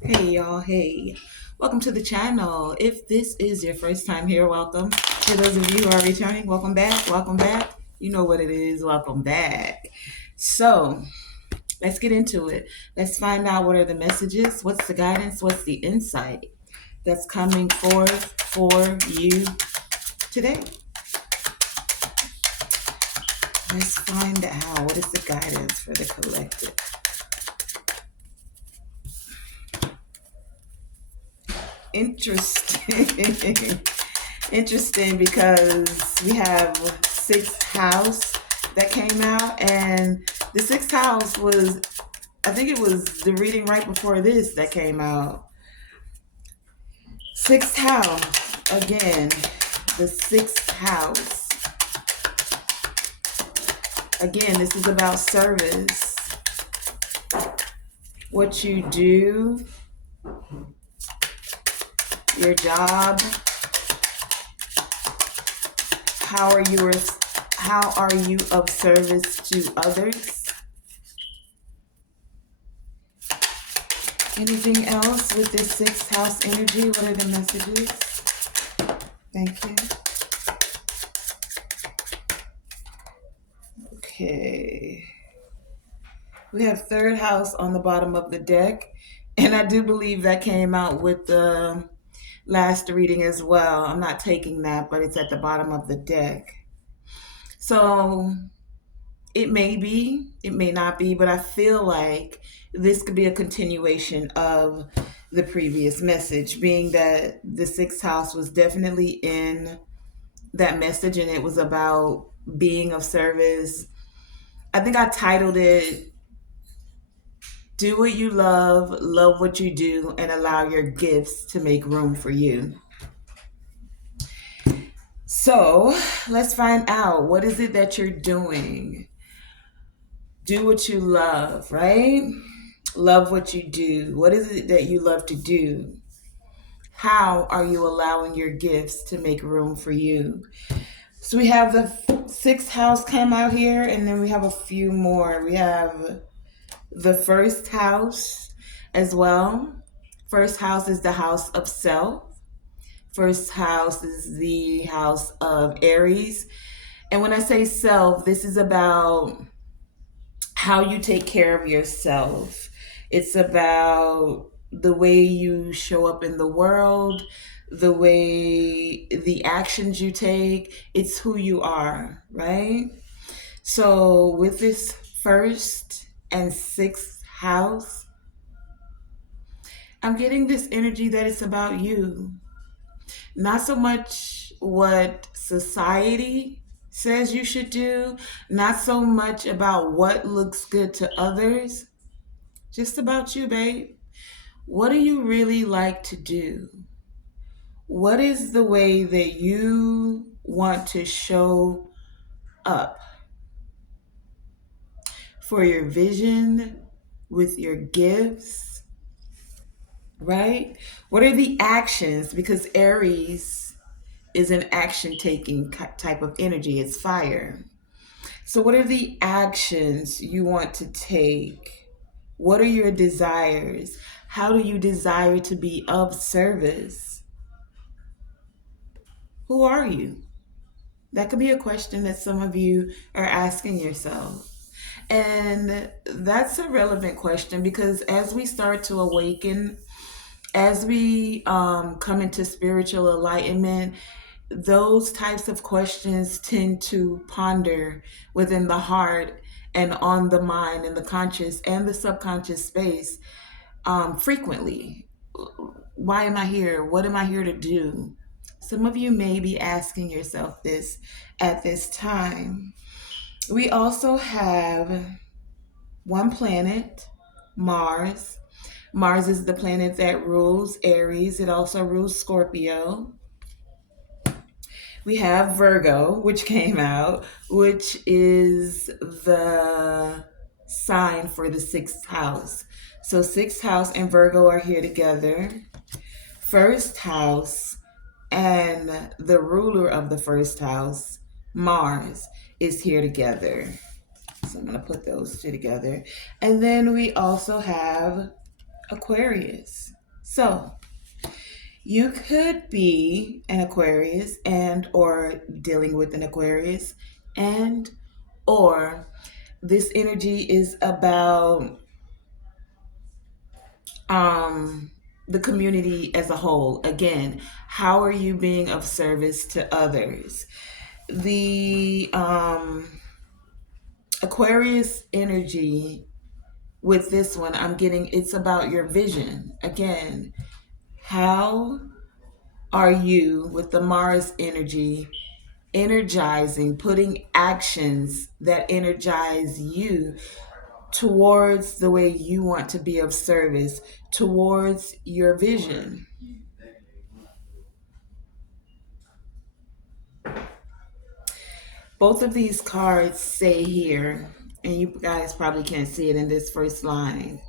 Hey y'all, hey. Welcome to the channel. If this is your first time here, welcome. For those of you who are returning, welcome back, welcome back. You know what it is, welcome back. So, let's get into it. Let's find out what are the messages, what's the guidance, what's the insight that's coming forth for you today. Let's find out what is the guidance for the collective. Interesting. Interesting because we have sixth house that came out, and the sixth house was, I think it was the reading right before this that came out. Sixth house, again, the sixth house. Again, this is about service. What you do, your job, how are you of service to others? Anything else with this sixth house energy? What are the messages? Thank you. Okay. We have third house on the bottom of the deck. And I do believe that came out with the last reading as well. I'm not taking that, but it's at the bottom of the deck. So it may be, it may not be, but I feel like this could be a continuation of the previous message, being that the sixth house was definitely in that message and it was about being of service. I think I titled it Do What You Love What You Do, and Allow Your Gifts to Make Room for You. So let's find out, what is it that you're doing? Do what you love, right? Love what you do. What is it that you love to do? How are you allowing your gifts to make room for you? So we have the sixth house come out here, and then we have a few more. We have the first house as well. First house is the house of self. First house is the house of Aries. And when I say self, this is about how you take care of yourself. It's about the way you show up in the world, the way the actions you take. It's who you are, right? So with this first and sixth house, I'm getting this energy that it's about you. Not so much what society says you should do, not so much about what looks good to others, just about you, babe. What do you really like to do? What is the way that you want to show up for your vision, with your gifts, right? What are the actions? Because Aries is an action taking type of energy, it's fire. So, what are the actions you want to take? What are your desires? How do you desire to be of service? Who are you? That could be a question that some of you are asking yourself. And that's a relevant question because as we start to awaken, as we come into spiritual enlightenment, those types of questions tend to ponder within the heart and on the mind and the conscious and the subconscious space frequently. Why am I here? What am I here to do? Some of you may be asking yourself this at this time. We also have one planet, Mars. Mars is the planet that rules Aries. It also rules Scorpio. We have Virgo, which came out, which is the sign for the sixth house. So, sixth house and Virgo are here together. First house and the ruler of the first house, Mars, is here together. So, I'm going to put those two together. And then we also have Aquarius. So you could be an Aquarius and or dealing with an Aquarius and or this energy is about um the community as a whole. Again, how are you being of service to others? The Aquarius energy with this one, I'm getting it's about your vision. Again, how are you with the Mars energy energizing, putting actions that energize you towards the way you want to be of service, towards your vision? Both of these cards say here, and you guys probably can't see it in this first line,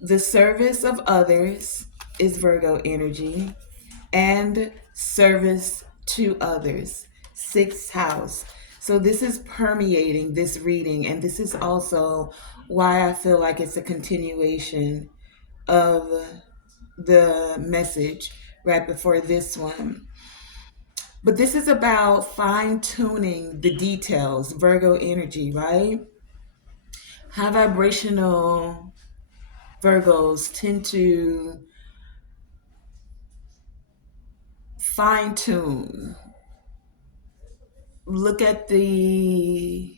the service of others is Virgo energy, and service to others, sixth house. So this is permeating this reading, and this is also why I feel like it's a continuation of the message right before this one. But this is about fine tuning the details, Virgo energy, right? High vibrational Virgos tend to fine tune. Look at the,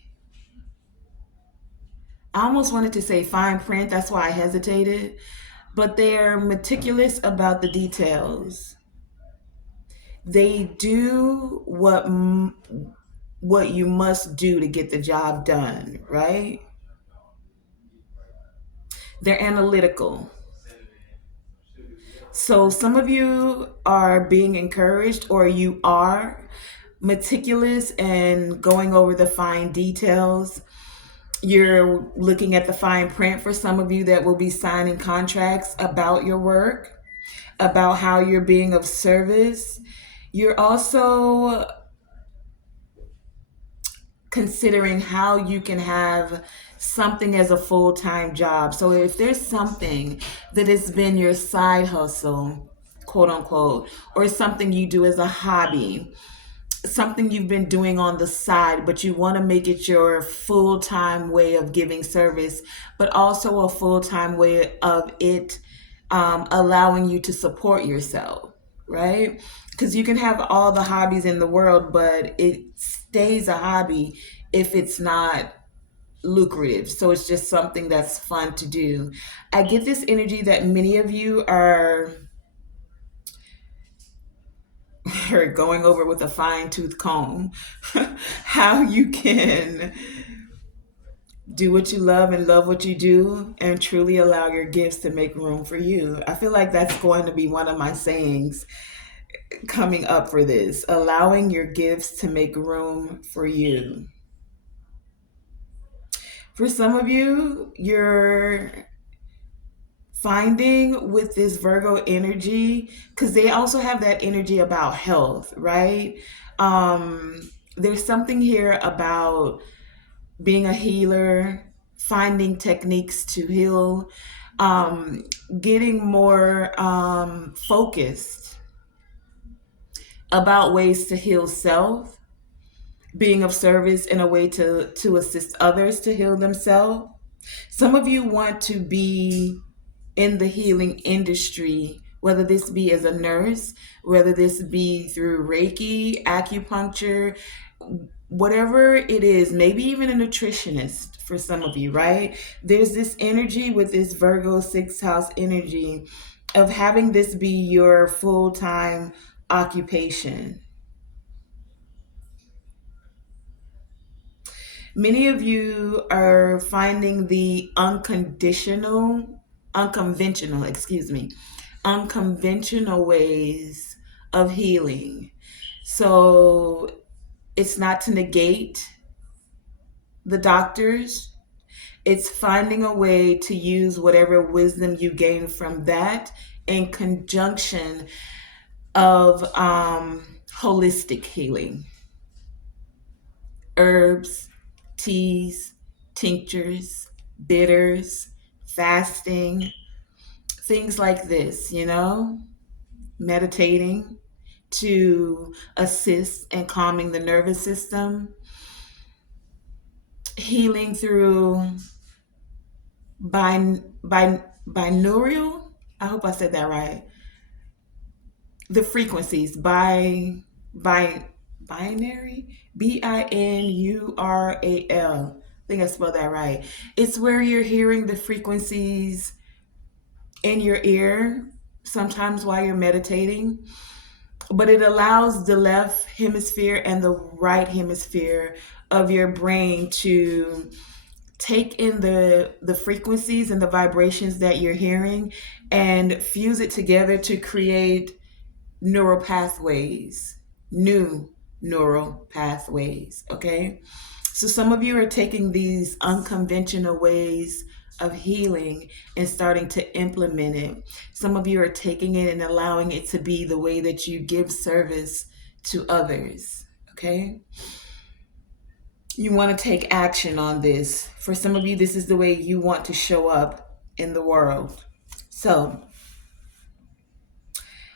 I almost wanted to say fine print, that's why I hesitated, but they're meticulous about the details. They do what you must do to get the job done, right? They're analytical. So some of you are being encouraged, or you are meticulous and going over the fine details. You're looking at the fine print for some of you that will be signing contracts about your work, about how you're being of service. You're also considering how you can have something as a full-time job. So if there's something that has been your side hustle, quote unquote, or something you do as a hobby, something you've been doing on the side, but you want to make it your full-time way of giving service, but also a full-time way of it allowing you to support yourself, right? Because you can have all the hobbies in the world, but it stays a hobby if it's not lucrative. So it's just something that's fun to do. I get this energy that many of you are going over with a fine tooth comb how you can do what you love and love what you do and truly allow your gifts to make room for you. I feel like that's going to be one of my sayings coming up for this, allowing your gifts to make room for you. For some of you, you're finding with this Virgo energy, because they also have that energy about health, right? There's something here about being a healer, finding techniques to heal, um, getting more focused about ways to heal self, being of service in a way to assist others to heal themselves. Some of you want to be in the healing industry, whether this be as a nurse, whether this be through Reiki, acupuncture, whatever it is, maybe even a nutritionist for some of you, right? There's this energy with this Virgo sixth house energy of having this be your full time occupation. Many of you are finding the unconventional ways of healing. So it's not to negate the doctors, it's finding a way to use whatever wisdom you gain from that in conjunction of holistic healing, herbs, teas, tinctures, bitters, fasting, things like this, meditating to assist in calming the nervous system, healing through binaural. I hope I said that right. The frequencies by binary Binural. I think I spelled that right. It's where you're hearing the frequencies in your ear sometimes while you're meditating, but it allows the left hemisphere and the right hemisphere of your brain to take in the frequencies and the vibrations that you're hearing and fuse it together to create neural pathways, new neural pathways. Okay, so some of you are taking these unconventional ways of healing and starting to implement it. Some of you are taking it and allowing it to be the way that you give service to others. Okay, you want to take action on this. For some of you, this is the way you want to show up in the world. So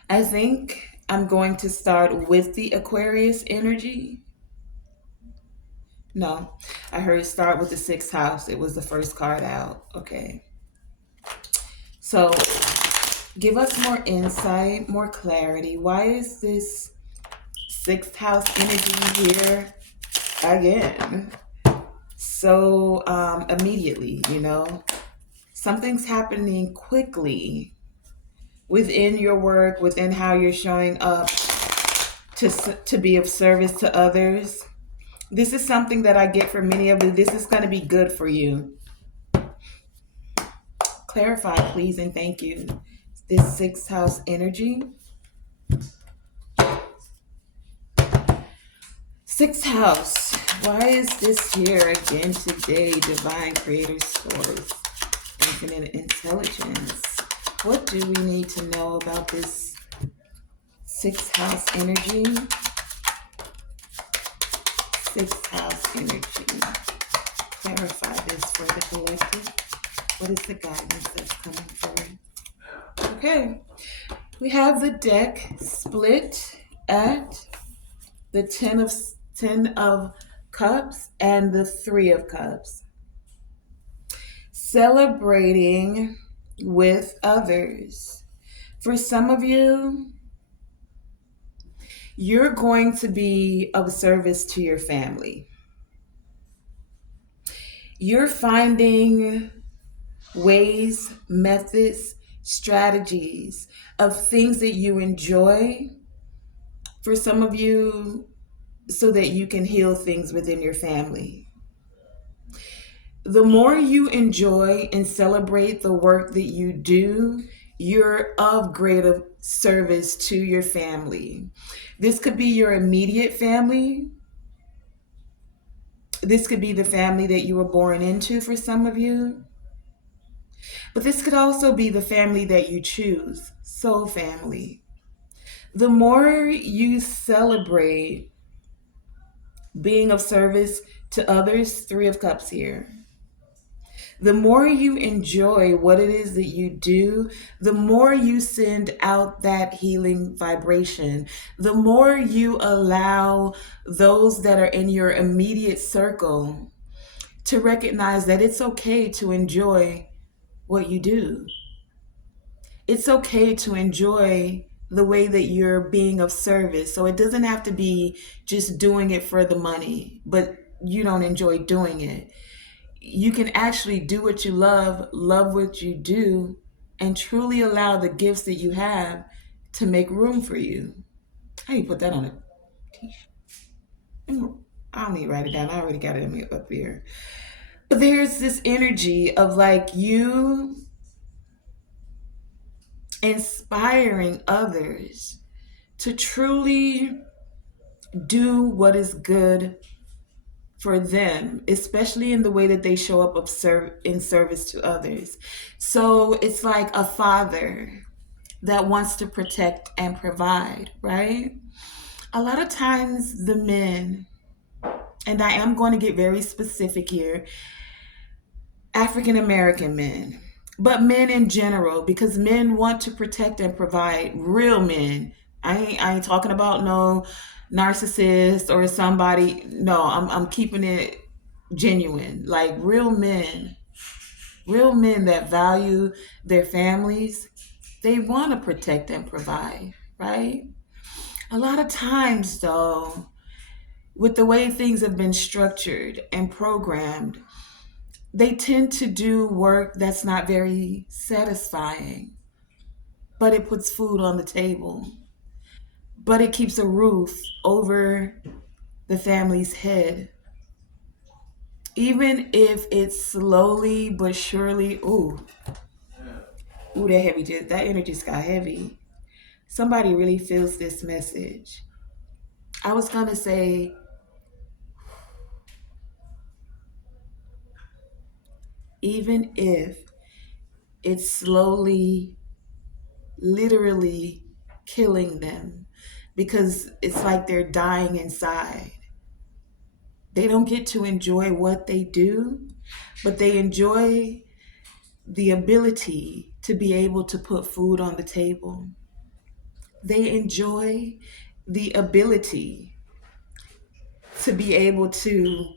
I think I'm going to start with the Aquarius energy. No, I heard start with the sixth house. It was the first card out. Okay. So give us more insight, more clarity. Why is this sixth house energy here again? So immediately, something's happening quickly within your work, within how you're showing up to be of service to others. This is something that I get from many of you. This is going to be good for you. Clarify, please, and thank you. This sixth house energy. Sixth house. Why is this here again today? Divine Creator Source. Infinite Intelligence. What do we need to know about this sixth house energy? Sixth house energy. Clarify this for the collective. What is the guidance that's coming forward? Okay. We have the deck split at the ten of cups and the 3 of cups. Celebrating with others. For some of you, you're going to be of service to your family. You're finding ways, methods, strategies of things that you enjoy. For some of you, so that you can heal things within your family. The more you enjoy and celebrate the work that you do, you're of greater service to your family. This could be your immediate family. This could be the family that you were born into for some of you. But this could also be the family that you choose, soul family. The more you celebrate being of service to others, 3 of cups here. The more you enjoy what it is that you do, the more you send out that healing vibration. The more you allow those that are in your immediate circle to recognize that it's okay to enjoy what you do. It's okay to enjoy the way that you're being of service. So it doesn't have to be just doing it for the money, but you don't enjoy doing it. You can actually do what you love what you do, and truly allow the gifts that you have to make room for you. How do you put that on a t-shirt? I don't need to write it down. I already got it up here. But there's this energy of like you inspiring others to truly do what is good for them, especially in the way that they show up in service to others. So it's like a father that wants to protect and provide, right? A lot of times the men, and I am going to get very specific here, African American men, but men in general, because men want to protect and provide. Real men. I ain't talking about no narcissist or somebody. No, I'm keeping it genuine. Like real men that value their families, they want to protect and provide, right? A lot of times, though, with the way things have been structured and programmed, they tend to do work that's not very satisfying, but it puts food on the table, but it keeps a roof over the family's head. Even if it's slowly but surely, ooh, that heavy, that energy just got heavy. Somebody really feels this message. I was gonna say, even if it's slowly, literally killing them, because it's like they're dying inside. They don't get to enjoy what they do, but they enjoy the ability to be able to put food on the table. They enjoy the ability to be able to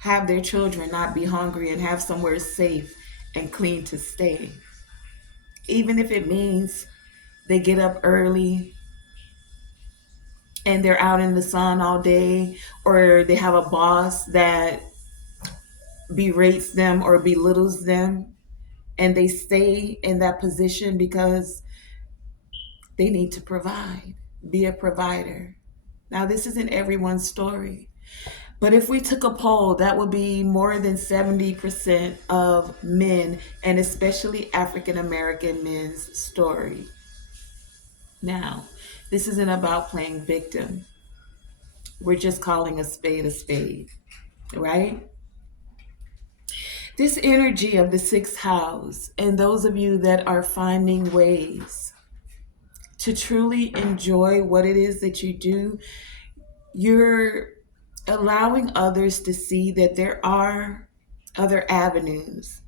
have their children not be hungry and have somewhere safe and clean to stay. Even if it means they get up early and they're out in the sun all day, or they have a boss that berates them or belittles them, and they stay in that position because they need to provide, be a provider. Now, this isn't everyone's story, but if we took a poll, that would be more than 70% of men, and especially African American men's story. Now, this isn't about playing victim. We're just calling a spade, right? This energy of the sixth house, and those of you that are finding ways to truly enjoy what it is that you do, you're allowing others to see that there are other avenues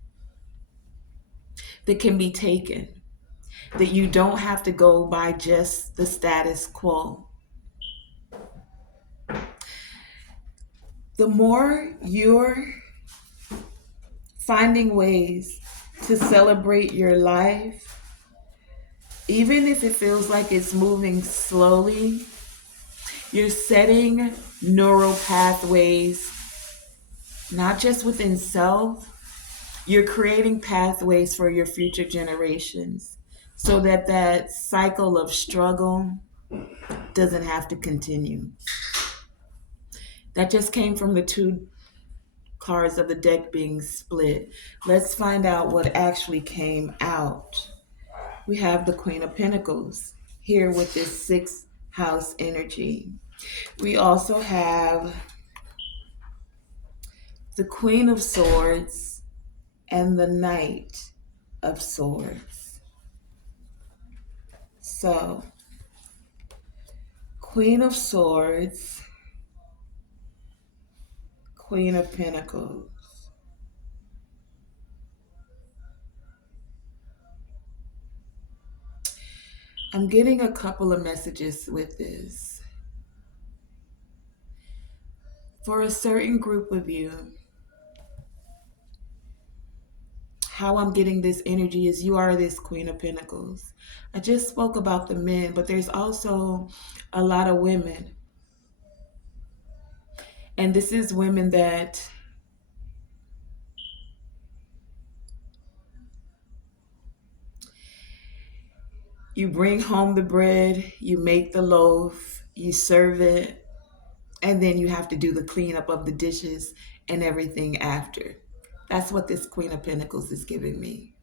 that can be taken, that you don't have to go by just the status quo. The more you're finding ways to celebrate your life, even if it feels like it's moving slowly, you're setting neural pathways, not just within self, you're creating pathways for your future generations so that that cycle of struggle doesn't have to continue. That just came from the two cards of the deck being split. Let's find out what actually came out. We have the Queen of Pentacles here with this sixth house energy. We also have the Queen of Swords and the Knight of Swords. So, Queen of Swords, Queen of Pentacles. I'm getting a couple of messages with this. For a certain group of you, how I'm getting this energy is you are this Queen of Pentacles. I just spoke about the men, but there's also a lot of women. And this is women that you bring home the bread, you make the loaf, you serve it, and then you have to do the cleanup of the dishes and everything after. That's what this Queen of Pentacles is giving me.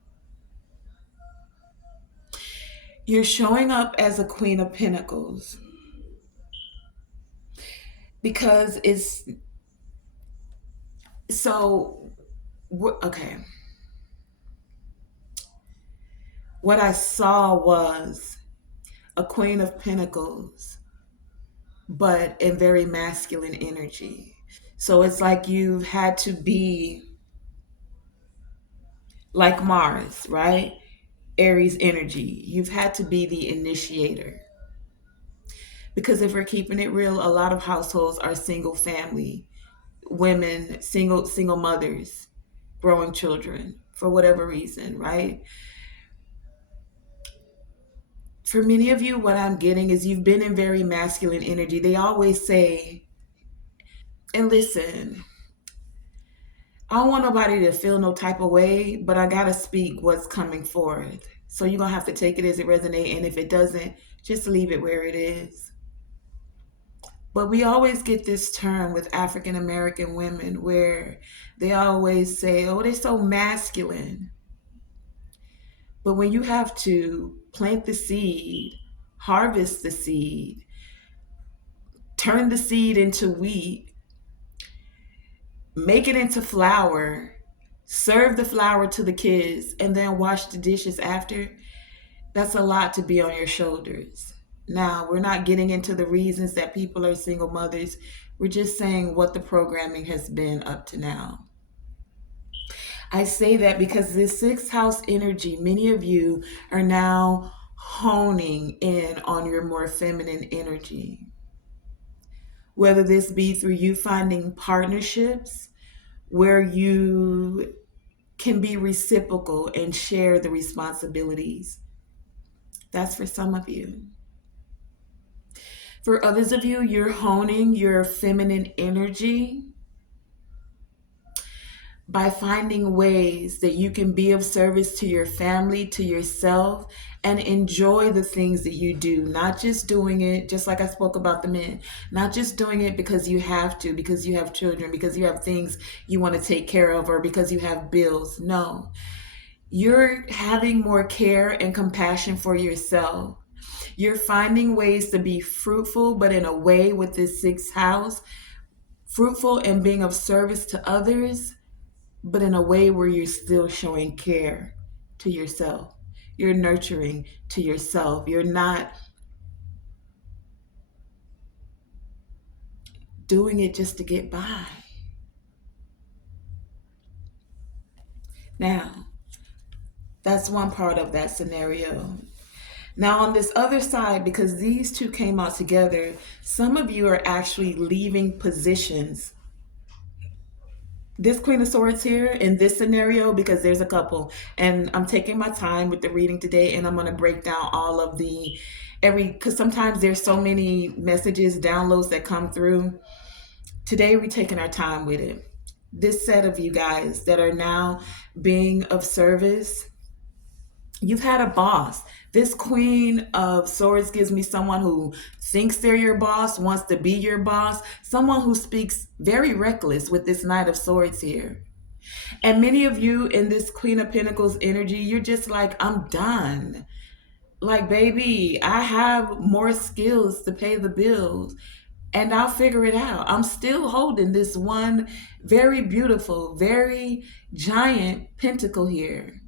You're showing up as a Queen of Pentacles because it's so okay. What I saw was a Queen of Pentacles, but in very masculine energy. So it's like you've had to be like Mars, right? Aries energy. You've had to be the initiator. Because if we're keeping it real, a lot of households are single family, women, single mothers, growing children for whatever reason, right? For many of you, what I'm getting is you've been in very masculine energy. They always say, and listen, I don't want nobody to feel no type of way, but I gotta speak what's coming forth. So you're gonna have to take it as it resonates, and if it doesn't, just leave it where it is. But we always get this term with African American women where they always say, oh, they're so masculine. But when you have to plant the seed, harvest the seed, turn the seed into wheat, make it into flour, serve the flour to the kids, and then wash the dishes after, that's a lot to be on your shoulders. Now, we're not getting into the reasons that people are single mothers. We're just saying what the programming has been up to now. I say that because this sixth house energy, many of you are now honing in on your more feminine energy. Whether this be through you finding partnerships where you can be reciprocal and share the responsibilities. That's for some of you. For others of you, you're honing your feminine energy by finding ways that you can be of service to your family, to yourself, and enjoy the things that you do. Not just doing it, just like I spoke about the men, not just doing it because you have to, because you have children, because you have things you want to take care of, or because you have bills. No, you're having more care and compassion for yourself. You're finding ways to be fruitful, but in a way with this sixth house, fruitful and being of service to others, but in a way where you're still showing care to yourself. You're nurturing to yourself. You're not doing it just to get by. Now, that's one part of that scenario. Now, on this other side, because these two came out together, some of you are actually leaving positions. This Queen of Swords here in this scenario, because there's a couple, and I'm taking my time with the reading today, and I'm going to break down all of the because sometimes there's so many messages, downloads that come through. Today, we're taking our time with it. This set of you guys that are now being of service, you've had a boss. This Queen of Swords gives me someone who thinks they're your boss, wants to be your boss, someone who speaks very reckless with this Knight of Swords here. And many of you in this Queen of Pentacles energy, you're just like, I'm done. Like, baby, I have more skills to pay the bills and I'll figure it out. I'm still holding this one very beautiful, very giant pentacle here.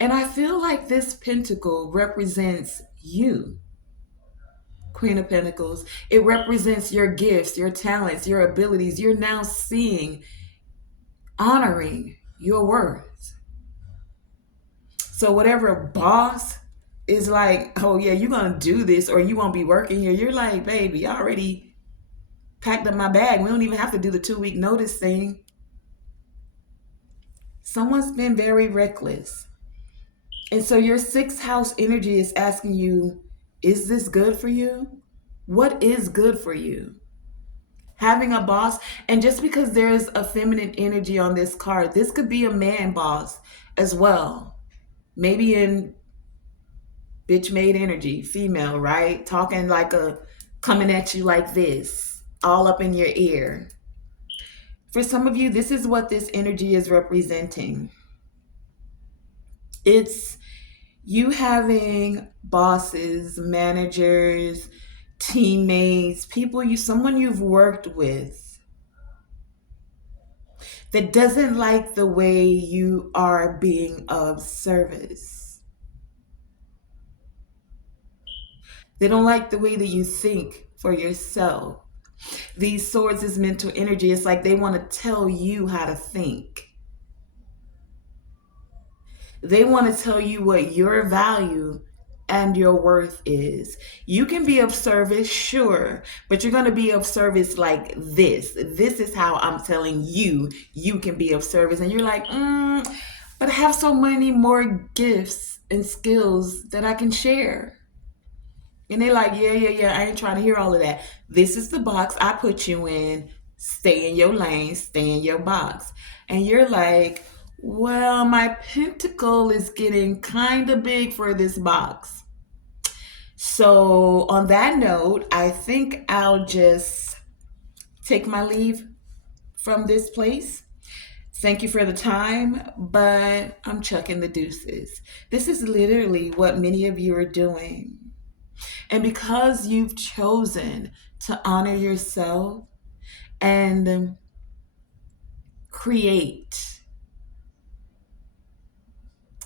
And I feel like this pentacle represents you, Queen of Pentacles. It represents your gifts, your talents, your abilities. You're now seeing, honoring your worth. So whatever boss is like, oh yeah, you're going to do this or you won't be working here. You're like, baby, I already packed up my bag. We don't even have to do the 2-week notice thing. Someone's been very reckless. And so your sixth house energy is asking you, is this good for you? What is good for you? Having a boss, and just because there's a feminine energy on this card, this could be a man boss as well. Maybe in bitch made energy, female, right? Talking like coming at you like this, all up in your ear. For some of you, this is what this energy is representing. It's you having bosses, managers, teammates, someone you've worked with that doesn't like the way you are being of service. They don't like the way that you think for yourself. These swords is mental energy. It's like they want to tell you how to think. They want to tell you what your value and your worth is. You can be of service, sure, but you're going to be of service like this. This is how I'm telling you you can be of service. And you're like, but I have so many more gifts and skills that I can share. And they're like, yeah, yeah, yeah, I ain't trying to hear all of that. This is the box I put you in. Stay in your lane, stay in your box. And you're like, well, my pentacle is getting kind of big for this box. So, on that note, I think I'll just take my leave from this place. Thank you for the time, but I'm chucking the deuces. This is literally what many of you are doing. And because you've chosen to honor yourself and create,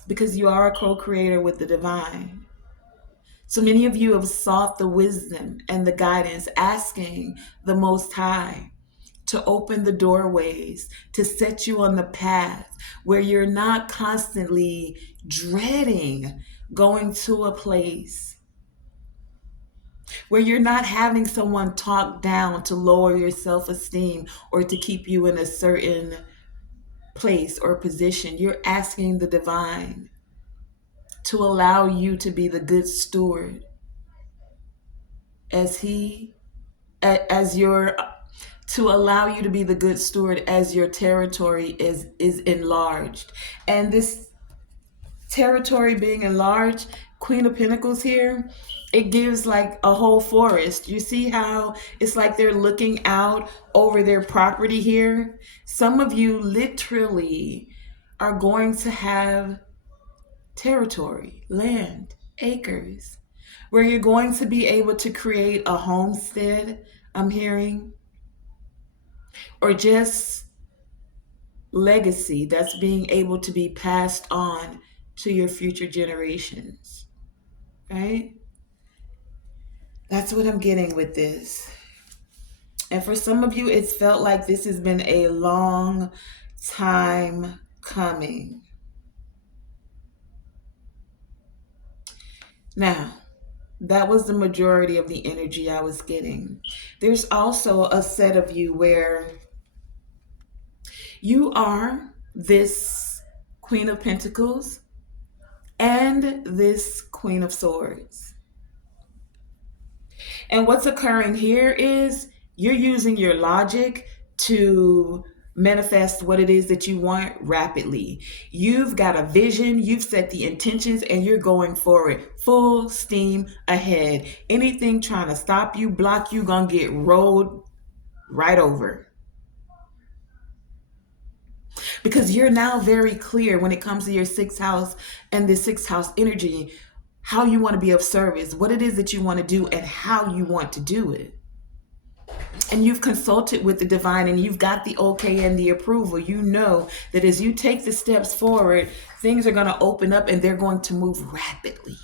because you are a co creator with the divine. So many of you have sought the wisdom and the guidance, asking the Most High to open the doorways, to set you on the path where you're not constantly dreading going to a place, where you're not having someone talk down to lower your self esteem or to keep you in a certain place or position. You're asking the divine to allow you to be the good steward as he as your to allow you to be the good steward as your territory is enlarged. And this territory being enlarged, Queen of Pentacles here, it gives like a whole forest. You see how it's like they're looking out over their property here? Some of you literally are going to have territory, land, acres, where you're going to be able to create a homestead, I'm hearing, or just legacy that's being able to be passed on to your future generations, right? That's what I'm getting with this. And for some of you, it's felt like this has been a long time coming. Now, that was the majority of the energy I was getting. There's also a set of you where you are this Queen of Pentacles and this Queen of Swords. And what's occurring here is you're using your logic to manifest what it is that you want rapidly. You've got a vision, you've set the intentions, and you're going for it full steam ahead. Anything trying to stop you, block you, gonna get rolled right over. Because you're now very clear when it comes to your sixth house and the sixth house energy, how you want to be of service, what it is that you want to do, and how you want to do it. And you've consulted with the divine and you've got the okay and the approval. You know that as you take the steps forward, things are going to open up and they're going to move rapidly.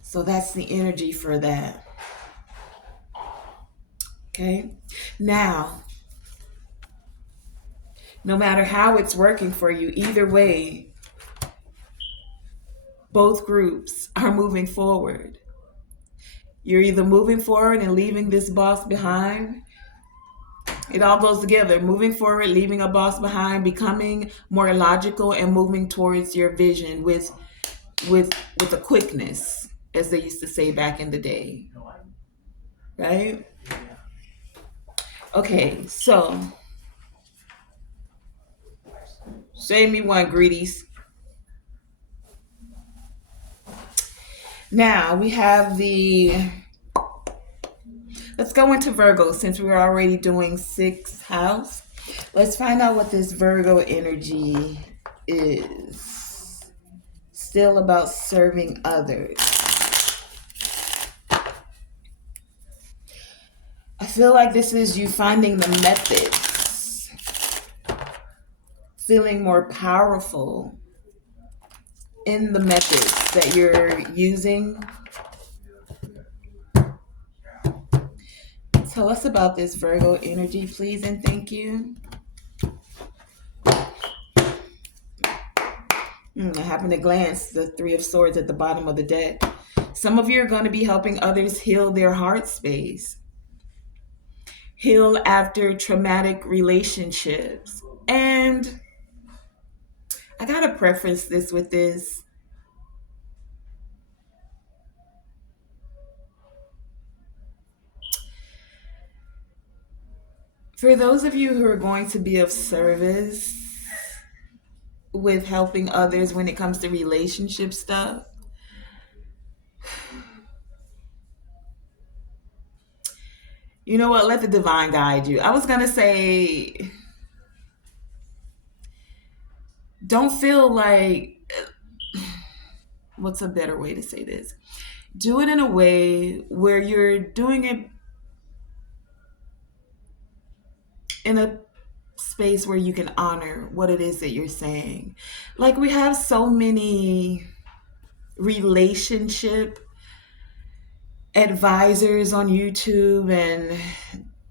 So that's the energy for that. Okay. Now, no matter how it's working for you, either way, both groups are moving forward. You're either moving forward and leaving this boss behind. It all goes together. Moving forward, leaving a boss behind, becoming more logical, and moving towards your vision with a quickness, as they used to say back in the day. Right? Okay, so save me one, greedies. Now we have let's go into Virgo since we're already doing sixth house. Let's find out what this Virgo energy is. Still about serving others. I feel like this is you finding the methods, feeling more powerful in the methods that you're using. Tell us about this Virgo energy, please, and thank you. I happen to glance the Three of Swords at the bottom of the deck. Some of you are going to be helping others heal their heart space, heal after traumatic relationships. And I got to preface this with this. For those of you who are going to be of service with helping others when it comes to relationship stuff, you know what? Let the divine guide you. I was going to say, don't feel like, what's a better way to say this? Do it in a way where you're doing it in a space where you can honor what it is that you're saying. Like, we have so many relationship advisors on YouTube and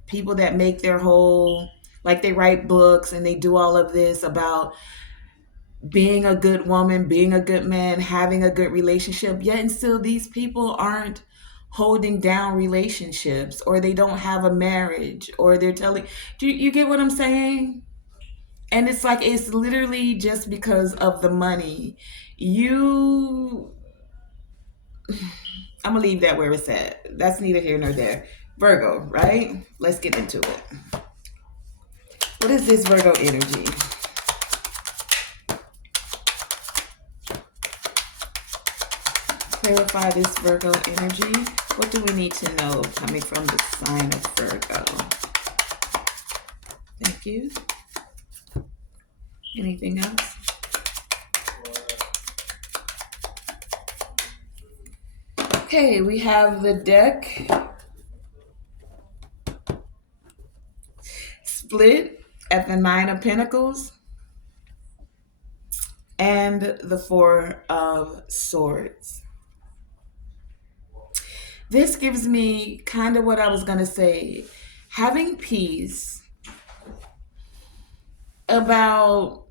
people that make their whole, like, they write books and they do all of this about being a good woman, being a good man, having a good relationship. Yet and still, these people aren't holding down relationships, or they don't have a marriage, or they're telling, do you get what I'm saying? And it's like, it's literally just because of the money. You, I'm gonna leave that where it's at. That's neither here nor there. Virgo, right? Let's get into it. What is this Virgo energy? Clarify this Virgo energy. What do we need to know coming from the sign of Virgo? Thank you. Anything else? Okay, we have the deck split at the Nine of Pentacles and the Four of Swords. This gives me kind of what I was going to say, having peace about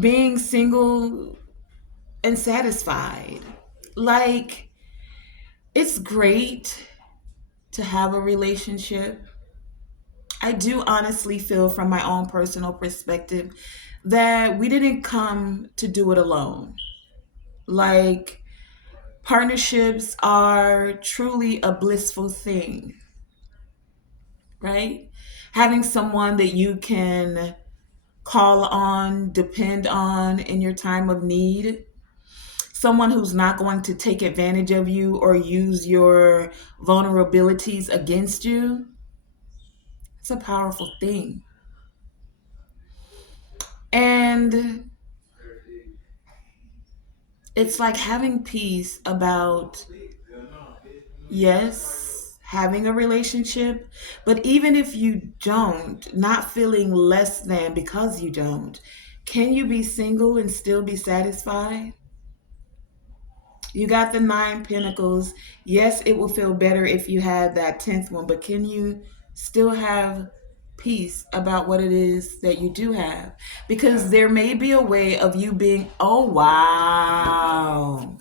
being single and satisfied. Like, it's great to have a relationship. I do honestly feel, from my own personal perspective, that we didn't come to do it alone. Like, partnerships are truly a blissful thing, right? Having someone that you can call on, depend on in your time of need, someone who's not going to take advantage of you or use your vulnerabilities against you. It's a powerful thing. And it's like having peace about, yes, having a relationship, but even if you don't, not feeling less than because you don't, can you be single and still be satisfied? You got the Nine Pentacles. Yes, it will feel better if you had that 10th one, but can you still have peace about what it is that you do have? Because there may be a way of you being, oh, wow.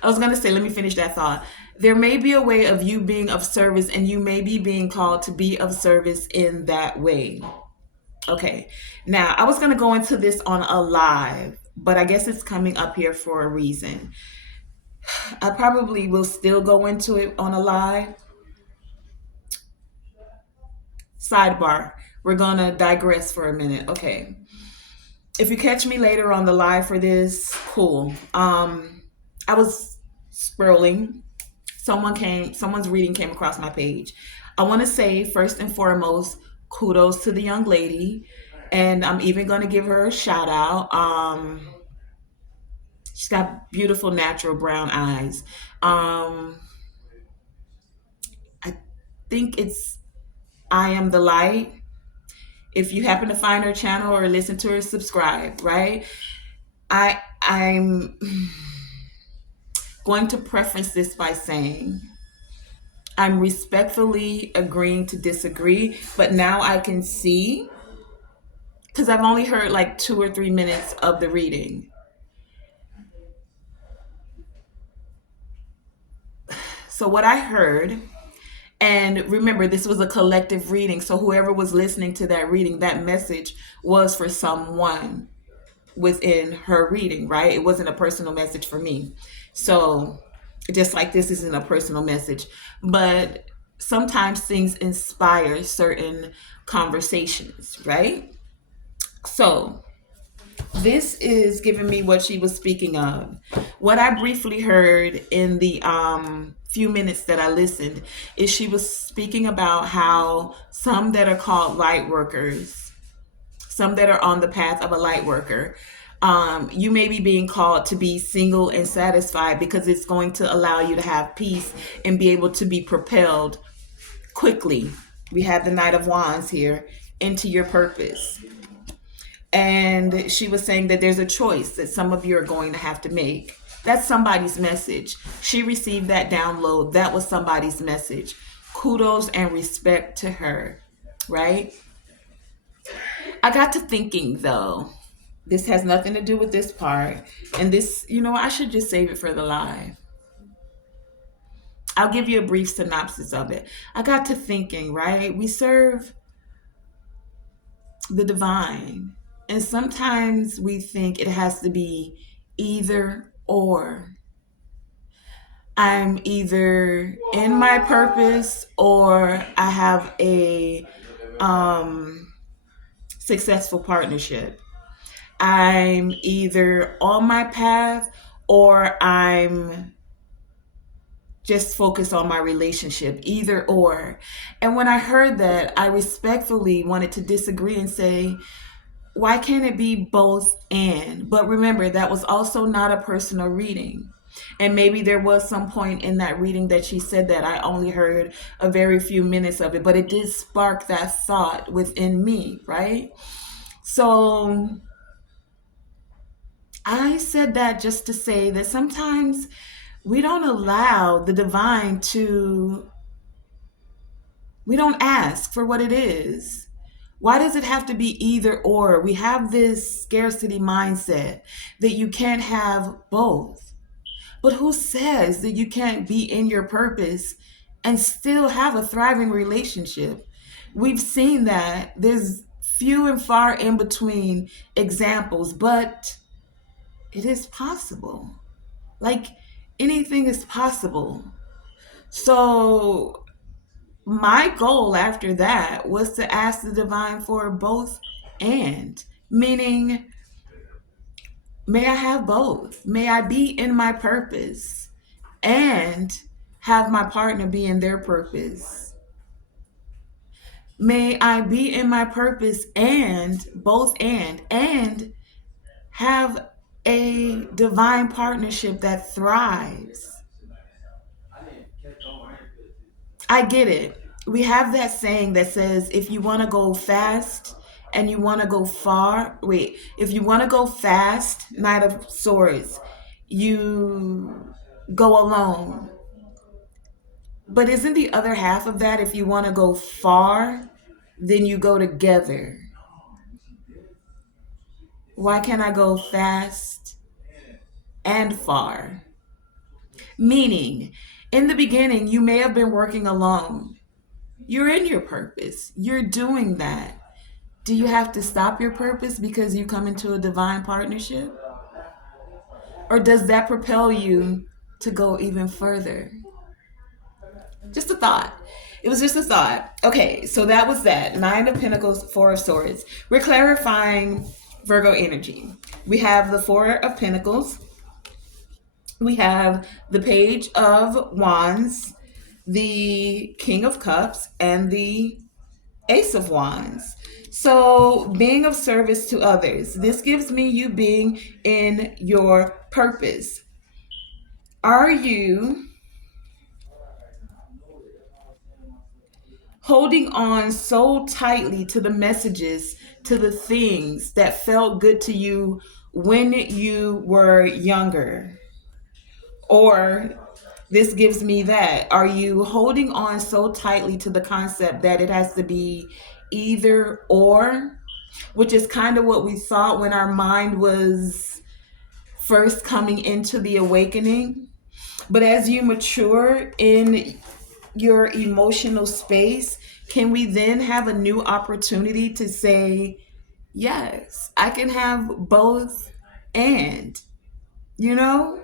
I was going to say, let me finish that thought. There may be a way of you being of service, and you may be being called to be of service in that way. Okay. Now, I was going to go into this on a live, but I guess it's coming up here for a reason. I probably will still go into it on a live. Sidebar. We're going to digress for a minute. Okay. If you catch me later on the live for this, cool. I was scrolling. Someone's reading came across my page. I want to say, first and foremost, kudos to the young lady. And I'm even going to give her a shout out. She's got beautiful natural brown eyes. I think it's I Am the Light. If you happen to find her channel or listen to her, subscribe, right? I'm going to preface this by saying I'm respectfully agreeing to disagree, but now I can see because I've only heard like 2 or 3 minutes of the reading. So, what I heard, and remember, this was a collective reading. So, whoever was listening to that reading, that message was for someone within her reading, right? It wasn't a personal message for me. So, just like this isn't a personal message, but sometimes things inspire certain conversations, right? So, this is giving me what she was speaking of. What I briefly heard in the few minutes that I listened is she was speaking about how some that are called light workers, some that are on the path of a light worker, you may be being called to be single and satisfied because it's going to allow you to have peace and be able to be propelled quickly. We have the Knight of Wands here into your purpose. And she was saying that there's a choice that some of you are going to have to make. That's somebody's message. She received that download. That was somebody's message. Kudos and respect to her, right? I got to thinking though, this has nothing to do with this part. And this, I should just save it for the live. I'll give you a brief synopsis of it. I got to thinking, right? We serve the divine. And sometimes we think it has to be either or. I'm either in my purpose or I have a successful partnership. I'm either on my path or I'm just focused on my relationship, either or. And when I heard that, I respectfully wanted to disagree and say, why can't it be both and? But remember, that was also not a personal reading. And maybe there was some point in that reading that she said that I only heard a very few minutes of it, but it did spark that thought within me, right? So I said that just to say that sometimes we don't allow the divine to, we don't ask for what it is. Why does it have to be either or? We have this scarcity mindset that you can't have both. But who says that you can't be in your purpose and still have a thriving relationship? We've seen that. There's few and far in between examples, but it is possible. Like anything is possible. So my goal after that was to ask the divine for both and, meaning, may I have both? May I be in my purpose and have my partner be in their purpose? May I be in my purpose and both and have a divine partnership that thrives? I get it. We have that saying that says if you want to go fast and you want to go far, wait, if you want to go fast, Knight of Swords, you go alone. But isn't the other half of that if you want to go far, then you go together? Why can't I go fast and far? Meaning, in the beginning, you may have been working alone. You're in your purpose. You're doing that. Do you have to stop your purpose because you come into a divine partnership? Or does that propel you to go even further? Just a thought. It was just a thought. Okay, so that was that. Nine of Pentacles, Four of Swords. We're clarifying Virgo energy. We have the Four of Pentacles. We have the Page of Wands, the King of Cups, and the Ace of Wands. So being of service to others. This gives me you being in your purpose. Are you holding on so tightly to the messages, to the things that felt good to you when you were younger? Or this gives me that. Are you holding on so tightly to the concept that it has to be either or? which is kind of what we thought when our mind was first coming into the awakening. But as you mature in your emotional space, can we then have a new opportunity to say, yes, I can have both and, you know?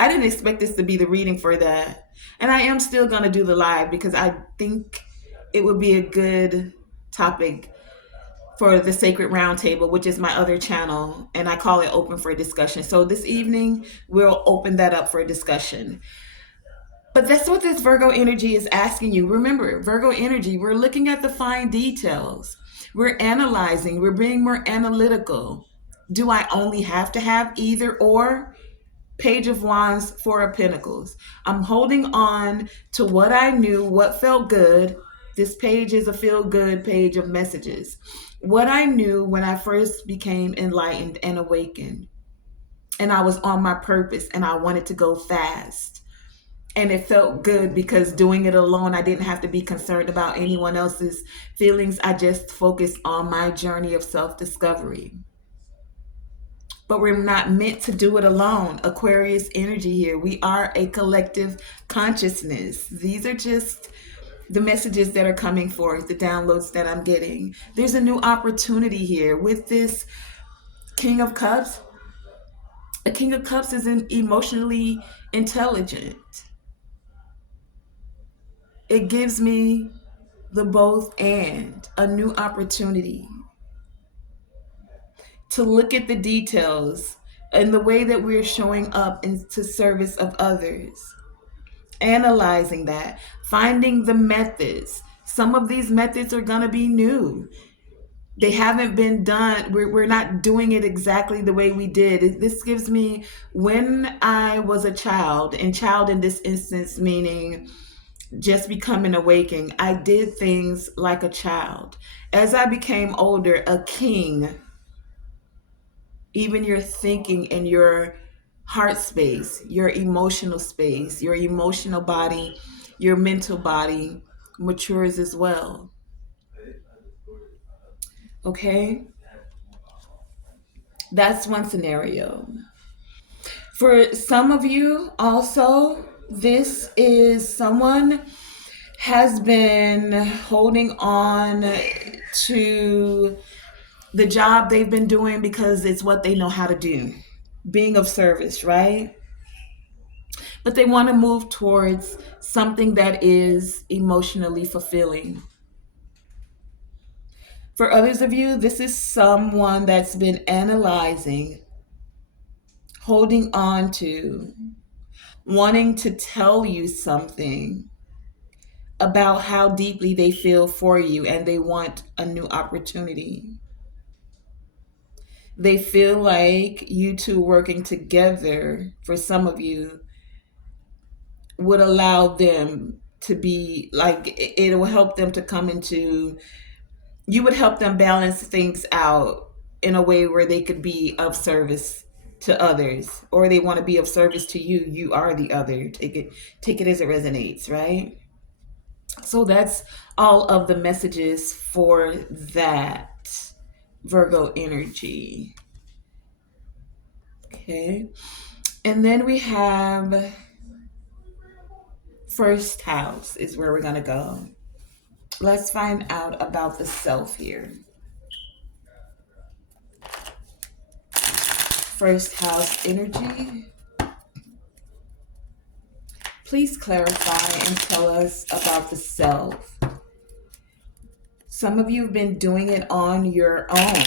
I didn't expect this to be the reading for that. And I am still going to do the live because I think it would be a good topic for the Sacred Roundtable, which is my other channel, and I call it Open for Discussion. So this evening, we'll open that up for discussion. But that's what this Virgo energy is asking you. Remember, Virgo energy, we're looking at the fine details. We're analyzing, we're being more analytical. Do I only have to have either or? Page of Wands, Four of Pentacles. I'm holding on to what I knew, what felt good. This page is a feel good page of messages. What I knew when I first became enlightened and awakened. And I was on my purpose and I wanted to go fast. And it felt good because doing it alone, I didn't have to be concerned about anyone else's feelings. I just focused on my journey of self-discovery. But we're not meant to do it alone. Aquarius energy here. We are a collective consciousness. These are just the messages that are coming forth, the downloads that I'm getting. There's a new opportunity here with this King of Cups. A King of Cups is emotionally intelligent. It gives me the both and, a new opportunity to look at the details and the way that we're showing up into service of others, analyzing that, finding the methods. Some of these methods are going to be new. They haven't been done. We're not doing it exactly the way we did. This gives me when I was a child, and child in this instance meaning just becoming awakened, I did things like a child. As I became older, a king, even your thinking and your heart space, your emotional space, your emotional body, your mental body matures as well. Okay? That's one scenario. For some of you, also, this is someone has been holding on to the job they've been doing because it's what they know how to do, being of service, right? But they want to move towards something that is emotionally fulfilling. For others of you, this is someone that's been analyzing, holding on to, wanting to tell you something about how deeply they feel for you, and they want a new opportunity. They feel like you two working together, for some of you, would allow them to be like, it will help them to come into, you would help them balance things out in a way where they could be of service to others, or they want to be of service to you. You are the other. Take it as it resonates, right? So that's all of the messages for that Virgo energy. Okay. And then we have first house is where we're going to go. Let's find out about the self here. First house energy. Please clarify and tell us about the self. Some of you have been doing it on your own,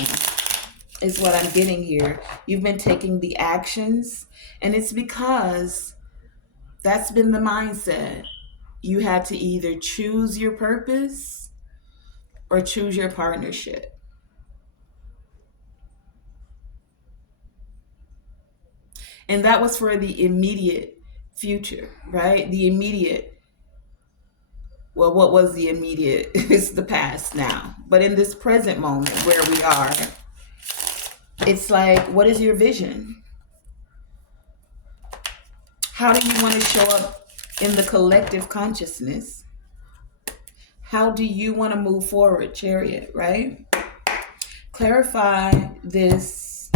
is what I'm getting here. You've been taking the actions, and it's because that's been the mindset. You had to either choose your purpose or choose your partnership. And that was for the immediate future, right? The immediate, well, what was the immediate? It's the past now. But in this present moment where we are, it's like, what is your vision? How do you want to show up in the collective consciousness? How do you want to move forward, Chariot, right? clarify this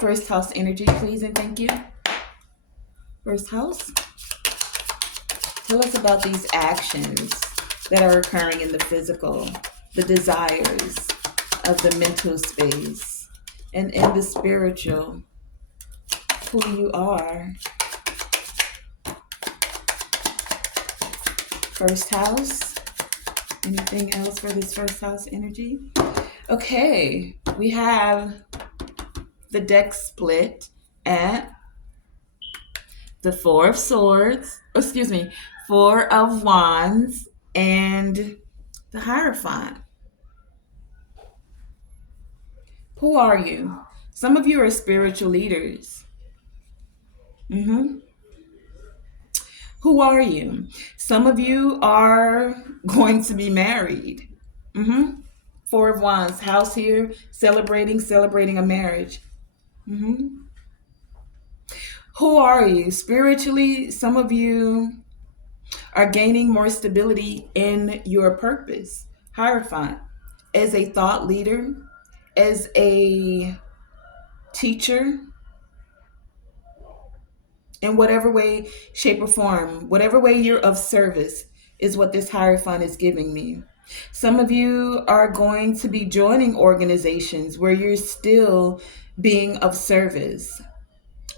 first house energy, please, and thank you. First house, tell us about these actions that are occurring in the physical, the desires of the mental space, and in the spiritual, who you are. First house, anything else for this first house energy? Okay, we have the deck split at the Four of Swords, excuse me, Four of Wands, and the Hierophant. Who are you? Some of you are spiritual leaders. Mm-hmm. Who are you? Some of you are going to be married. Mm-hmm. Four of Wands, house here, celebrating a marriage. Mm-hmm. Who are you? Spiritually, some of you are gaining more stability in your purpose. Hierophant, as a thought leader, as a teacher, in whatever way, shape, or form, whatever way you're of service is what this Hierophant is giving me. Some of you are going to be joining organizations where you're still being of service.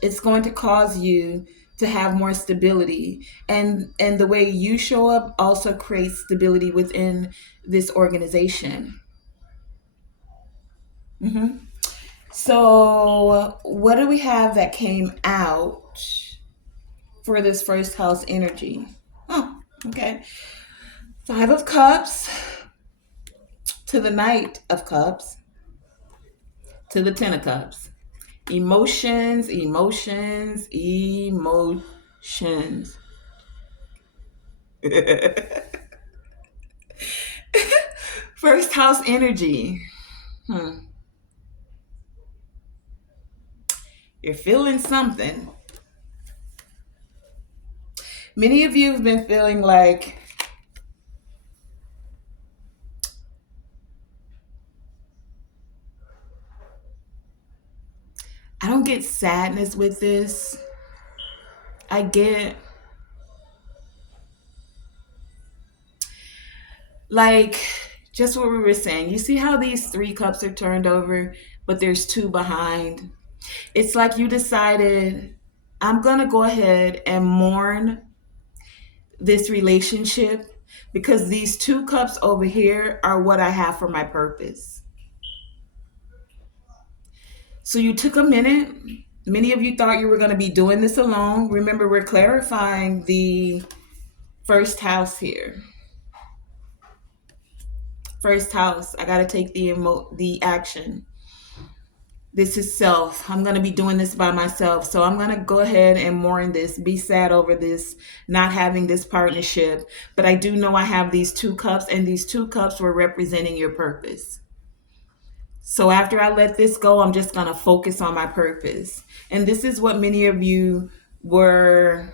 It's going to cause you to have more stability, and the way you show up also creates stability within this organization. Hmm. So what do we have that came out for this first house energy? Oh, okay. Five of Cups to the Knight of Cups to the Ten of Cups. Emotions, emotions, emotions. First house energy. You're feeling something. Many of you have been feeling like I don't get sadness with this. I get like just what we were saying. You see how these three cups are turned over, but there's two behind. It's like you decided, I'm going to go ahead and mourn this relationship because these two cups over here are what I have for my purpose. So you took a minute. Many of you thought you were going to be doing this alone. Remember, we're clarifying the first house here. First house, I got to take the action. This is self. I'm going to be doing this by myself. So I'm going to go ahead and mourn this, be sad over this, not having this partnership. But I do know I have these two cups, and these two cups were representing your purpose. So after I let this go, I'm just going to focus on my purpose. And this is what many of you were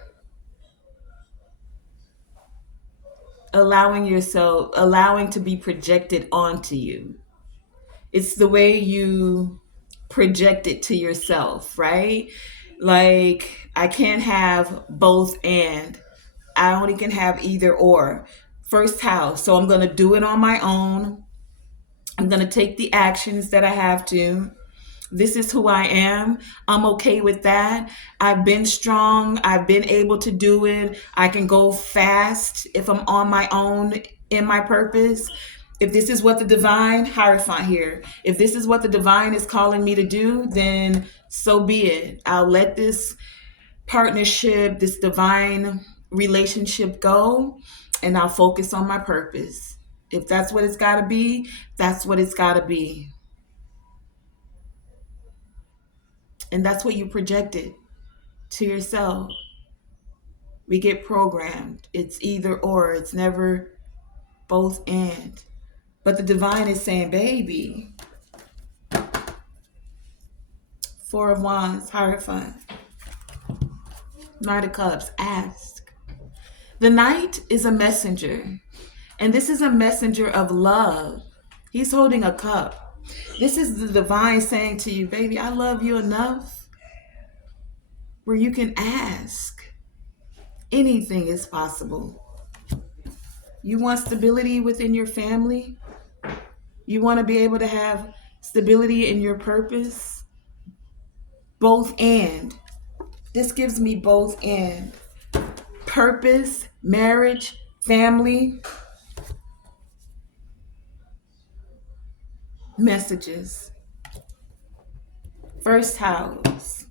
allowing to be projected onto you. It's the way you project it to yourself, right? Like, I can't have both and. I only can have either or. First house. So I'm going to do it on my own. I'm going to take the actions that I have to. This is who I am. I'm okay with that. I've been strong. I've been able to do it. I can go fast if I'm on my own in my purpose. If this is what the divine, Hierophant here, if this is what the divine is calling me to do, then so be it. I'll let this partnership, this divine relationship go, and I'll focus on my purpose. If that's what it's got to be, that's what it's got to be. And that's what you projected to yourself. We get programmed. It's either or, it's never both and. But the divine is saying, baby, Four of Wands, Hierophant, Knight of Cups, ask. The Knight is a messenger, and this is a messenger of love. He's holding a cup. This is the divine saying to you, baby, I love you enough where you can ask. Anything is possible. You want stability within your family? You want to be able to have stability in your purpose? Both and. This gives me both and. Purpose, marriage, family, messages. First house.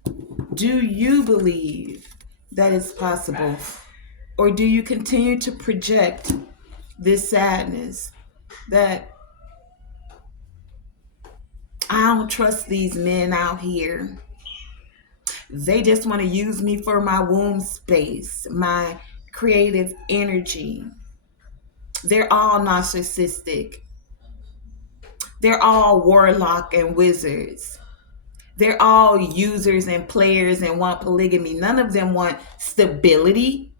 Do you believe that it's possible? Or do you continue to project this sadness that I don't trust these men out here? They just want to use me for my womb space, my creative energy. They're all narcissistic. They're all warlock and wizards. They're all users and players and want polygamy. None of them want stability,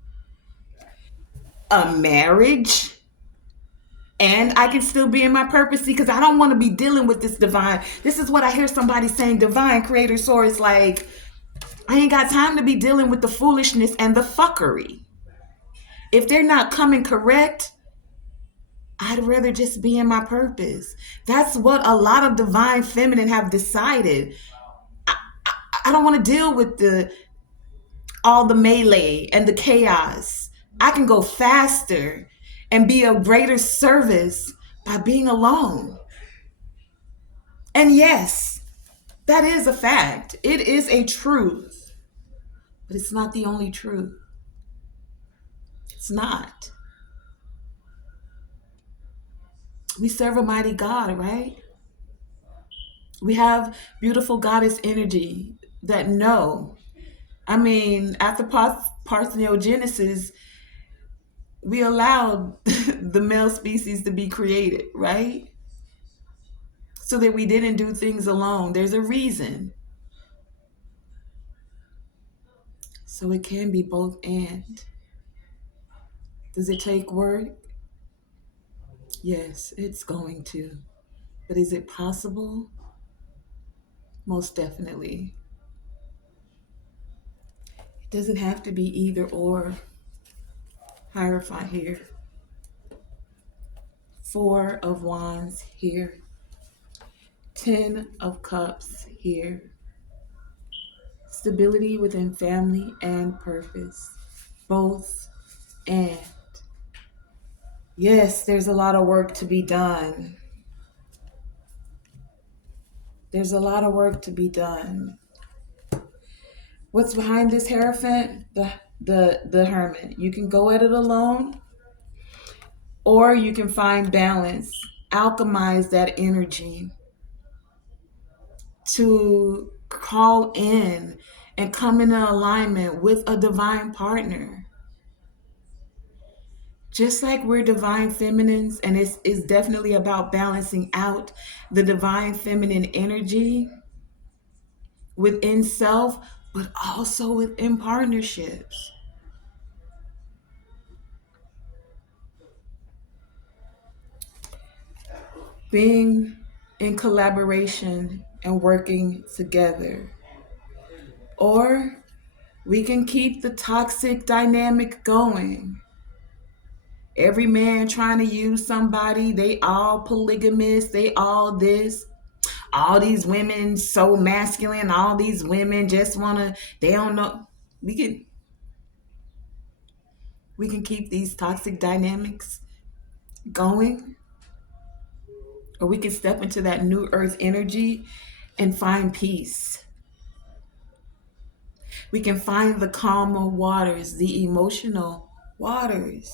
a marriage, and I can still be in my purpose because I don't want to be dealing with this divine. This is what I hear somebody saying, divine creator source, like, I ain't got time to be dealing with the foolishness and the fuckery. If they're not coming correct, I'd rather just be in my purpose. That's what a lot of divine feminine have decided. I don't want to deal with the all the melee and the chaos. I can go faster and be of greater service by being alone. And yes, that is a fact. It is a truth, but it's not the only truth. It's not. We serve a mighty God, right? We have beautiful goddess energy that know. I mean, after parthenogenesis, we allowed the male species to be created, right? So that we didn't do things alone. There's a reason. So it can be both and. Does it take work? Yes, it's going to. But is it possible? Most definitely. It doesn't have to be either or. Hierophant here. Four of Wands here. 10 of Cups here. Stability within family and purpose. Both and. Yes, there's a lot of work to be done. There's a lot of work to be done. What's behind this Hierophant? The Hermit. You can go at it alone, or you can find balance, alchemize that energy to call in and come in alignment with a divine partner. Just like we're divine feminines, and it's definitely about balancing out the divine feminine energy within self, but also within partnerships. Being in collaboration and working together. Or we can keep the toxic dynamic going. Every man trying to use somebody, they all polygamous, they all this. All these women so masculine, all these women just wanna, they don't know. We can keep these toxic dynamics going. Or we can step into that new earth energy and find peace. We can find the calmer waters, the emotional waters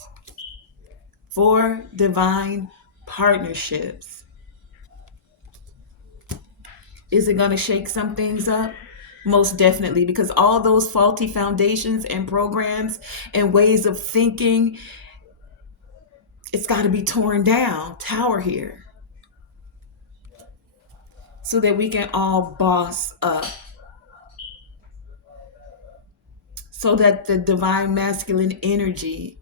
for divine partnerships. Is it going to shake some things up? Most definitely, because all those faulty foundations and programs and ways of thinking, it's got to be torn down, tower here, so that we can all boss up, so that the divine masculine energy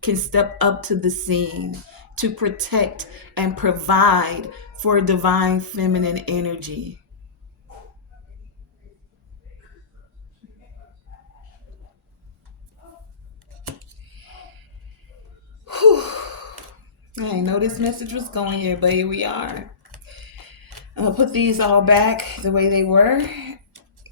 can step up to the scene to protect and provide for divine feminine energy. Whew. I didn't know this message was going here, but here we are. I'm gonna put these all back the way they were.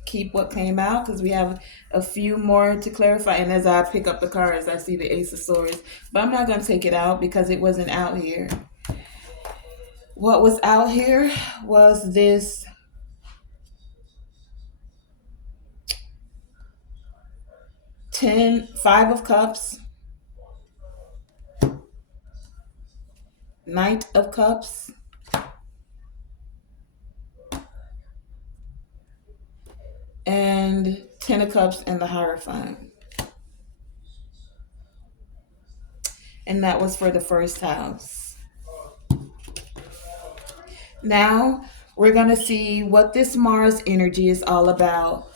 Keep what came out because we have a few more to clarify. And as I pick up the cards, I see the Ace of Swords, but I'm not gonna take it out because it wasn't out here. What was out here was this Five of Cups, Knight of Cups, and Ten of Cups and the Hierophant. And that was for the first house. Now we're going to see what this Mars energy is all about.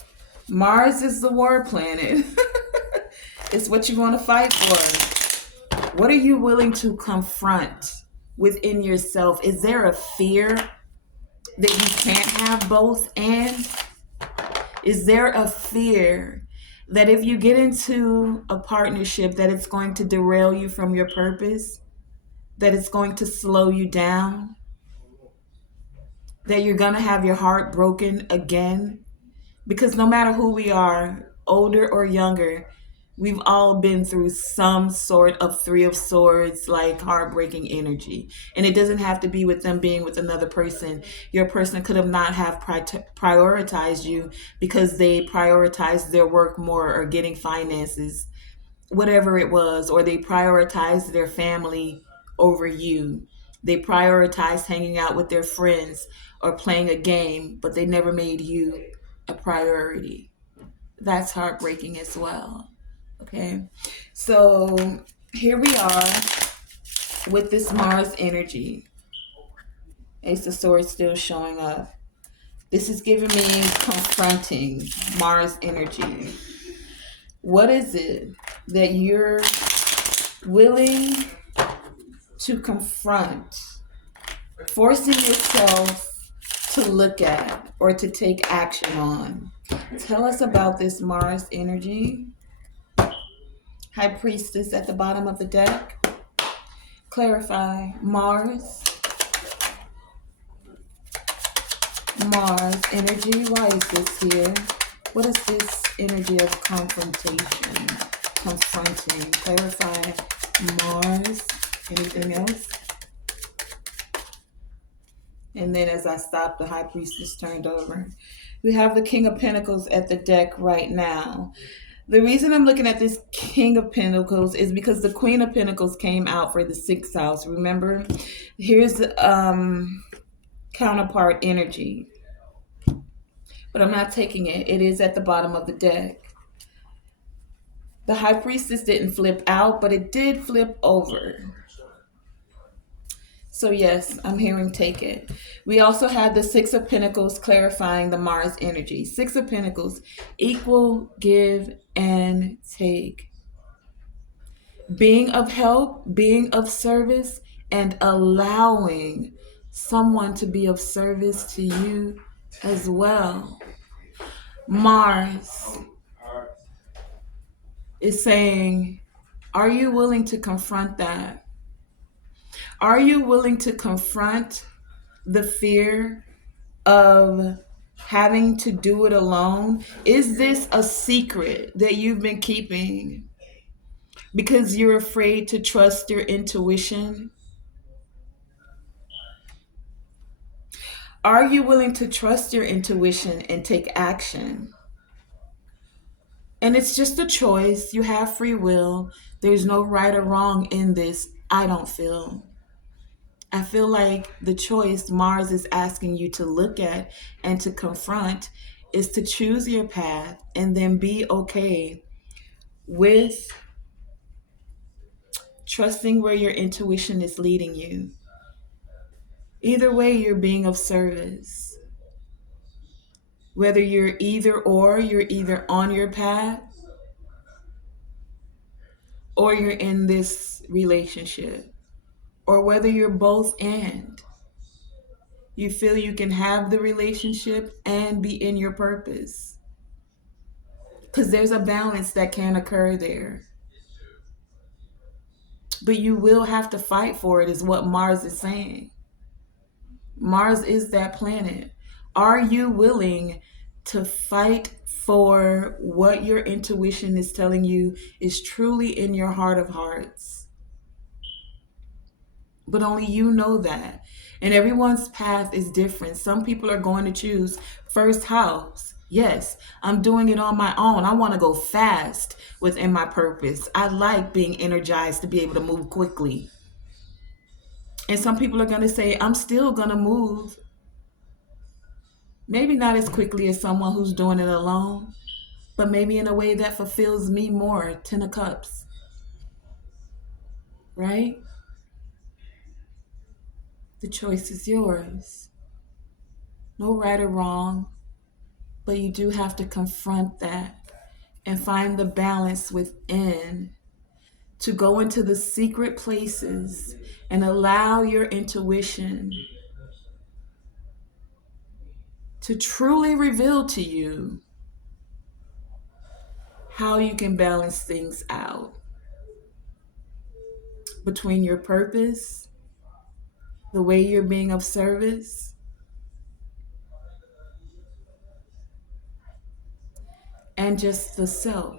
Mars is the war planet. It's what you want to fight for. What are you willing to confront within yourself? Is there a fear that you can't have both? And is there a fear that if you get into a partnership that it's going to derail you from your purpose, that it's going to slow you down, that you're going to have your heart broken again? Because no matter who we are, older or younger, we've all been through some sort of Three of Swords, like heartbreaking energy. And it doesn't have to be with them being with another person. Your person could have not have prioritized you because they prioritized their work more or getting finances, whatever it was, or they prioritized their family over you. They prioritized hanging out with their friends or playing a game, but they never made you a priority. That's heartbreaking as well. Okay. So here we are with this Mars energy. Ace of Swords still showing up. This is giving me confronting Mars energy. What is it that you're willing to confront, forcing yourself to look at or to take action on? Tell us about this Mars energy. High Priestess at the bottom of the deck. Clarify. Mars energy. Why is this here? What is this energy of confrontation? Confronting. Clarify. Mars. Anything else? And then as I stop, the High Priestess turned over. We have the King of Pentacles at the deck right now. The reason I'm looking at this King of Pentacles is because the Queen of Pentacles came out for the 6th house. Remember? Here's counterpart energy. But I'm not taking it. It is at the bottom of the deck. The High Priestess didn't flip out, but it did flip over. So yes, I'm hearing take it. We also had the Six of Pentacles clarifying the Mars energy. Six of Pentacles, equal, give, and take. Being of help, being of service, and allowing someone to be of service to you as well. Mars is saying, are you willing to confront that? Are you willing to confront the fear of having to do it alone? Is this a secret that you've been keeping because you're afraid to trust your intuition? Are you willing to trust your intuition and take action? And it's just a choice. You have free will. There's no right or wrong in this, I don't feel. I feel like the choice Mars is asking you to look at and to confront is to choose your path and then be okay with trusting where your intuition is leading you. Either way, you're being of service. Whether you're you're either on your path or you're in this relationship, or whether you're both and. You feel you can have the relationship and be in your purpose. Because there's a balance that can occur there. But you will have to fight for it, is what Mars is saying. Mars is that planet. Are you willing to fight for what your intuition is telling you is truly in your heart of hearts? But only you know that. And everyone's path is different. Some people are going to choose first house. Yes, I'm doing it on my own. I want to go fast within my purpose. I like being energized to be able to move quickly. And some people are going to say, I'm still going to move. Maybe not as quickly as someone who's doing it alone, but maybe in a way that fulfills me more. Ten of Cups, right? The choice is yours. No right or wrong, but you do have to confront that and find the balance within to go into the secret places and allow your intuition to truly reveal to you how you can balance things out between your purpose, the way you're being of service, and just the self.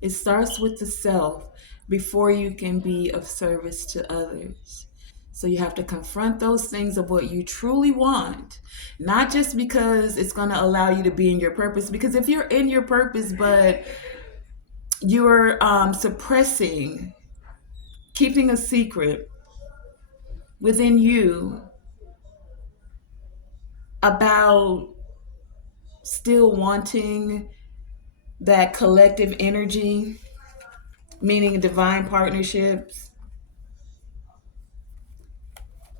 It starts with the self before you can be of service to others. So you have to confront those things of what you truly want, not just because it's going to allow you to be in your purpose. Because if you're in your purpose, but you're suppressing, keeping a secret within you about still wanting that collective energy, meaning divine partnerships,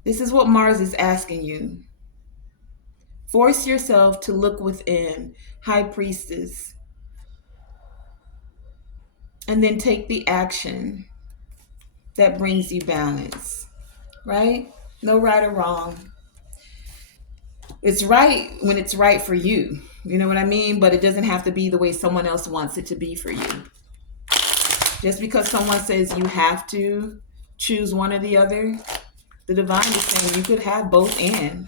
this is what Mars is asking you. Force yourself to look within, High Priestess, and then take the action that brings you balance, right? No right or wrong. It's right when it's right for you. You know what I mean? But it doesn't have to be the way someone else wants it to be for you. Just because someone says you have to choose one or the other, the divine is saying you could have both and.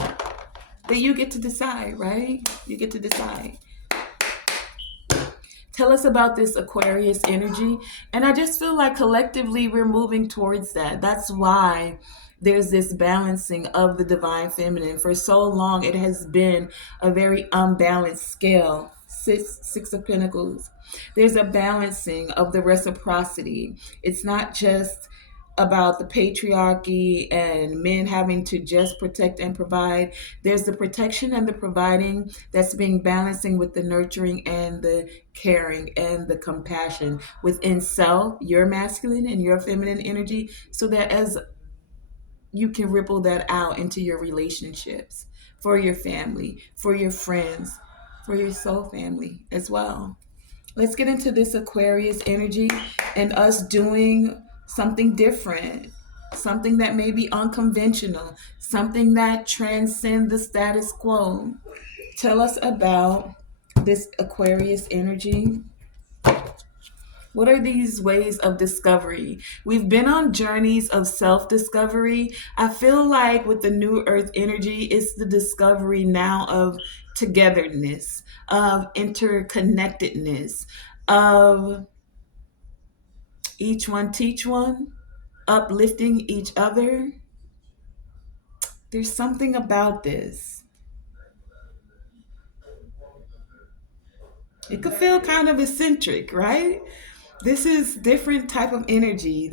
But you get to decide, right? You get to decide. Tell us about this Aquarius energy. And I just feel like collectively we're moving towards that. That's why there's this balancing of the divine feminine. For so long, it has been a very unbalanced scale. Six of Pentacles. There's a balancing of the reciprocity. It's not just about the patriarchy and men having to just protect and provide. There's the protection and the providing that's being balancing with the nurturing and the caring and the compassion within self, your masculine and your feminine energy, so that as you can ripple that out into your relationships, for your family, for your friends, for your soul family as well. Let's get into this Aquarius energy and us doing something different, something that may be unconventional, something that transcends the status quo. Tell us about this Aquarius energy. What are these ways of discovery? We've been on journeys of self-discovery. I feel like with the new earth energy, it's the discovery now of togetherness, of interconnectedness, of each one teach one, uplifting each other. There's something about this. It could feel kind of eccentric, right? This is different type of energy.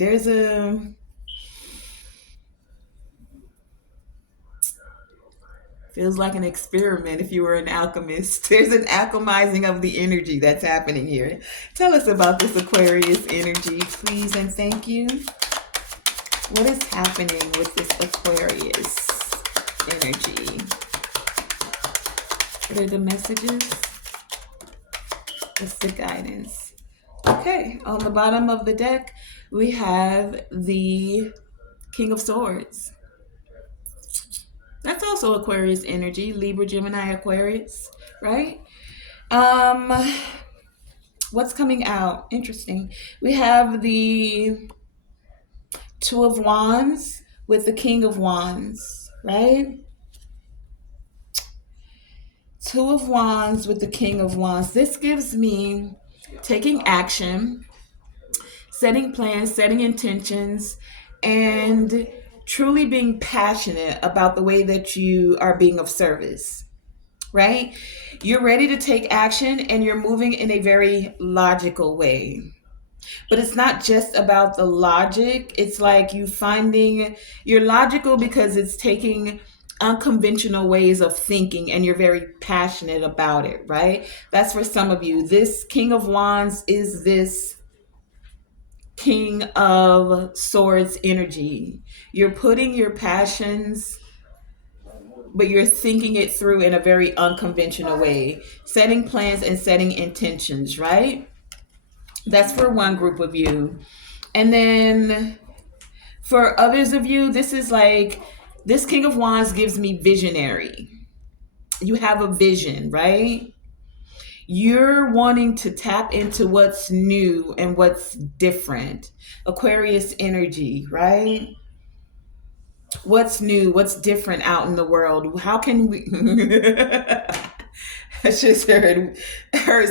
Feels like an experiment if you were an alchemist. There's an alchemizing of the energy that's happening here. Tell us about this Aquarius energy, please, and thank you. What is happening with this Aquarius energy? What are the messages? What's the guidance? Okay, on the bottom of the deck, we have the King of Swords. That's also also Aquarius energy, Libra, Gemini, Aquarius, right? Um, what's coming out? Interesting. We have the Two of Wands with the King of Wands, right? Two of Wands with the King of Wands. This gives me taking action, setting plans, setting intentions, and truly being passionate about the way that you are being of service, right? You're ready to take action and you're moving in a very logical way. But it's not just about the logic. It's like you finding you're logical because it's taking unconventional ways of thinking and you're very passionate about it, right? That's for some of you. This King of Wands is this King of Swords energy. You're putting your passions, but you're thinking it through in a very unconventional way, setting plans and setting intentions, right? That's for one group of you. And then for others of you, this is like this King of Wands gives me visionary. You have a vision, right? You're wanting to tap into what's new and what's different. Aquarius energy, right? What's new, what's different out in the world? How can we I just heard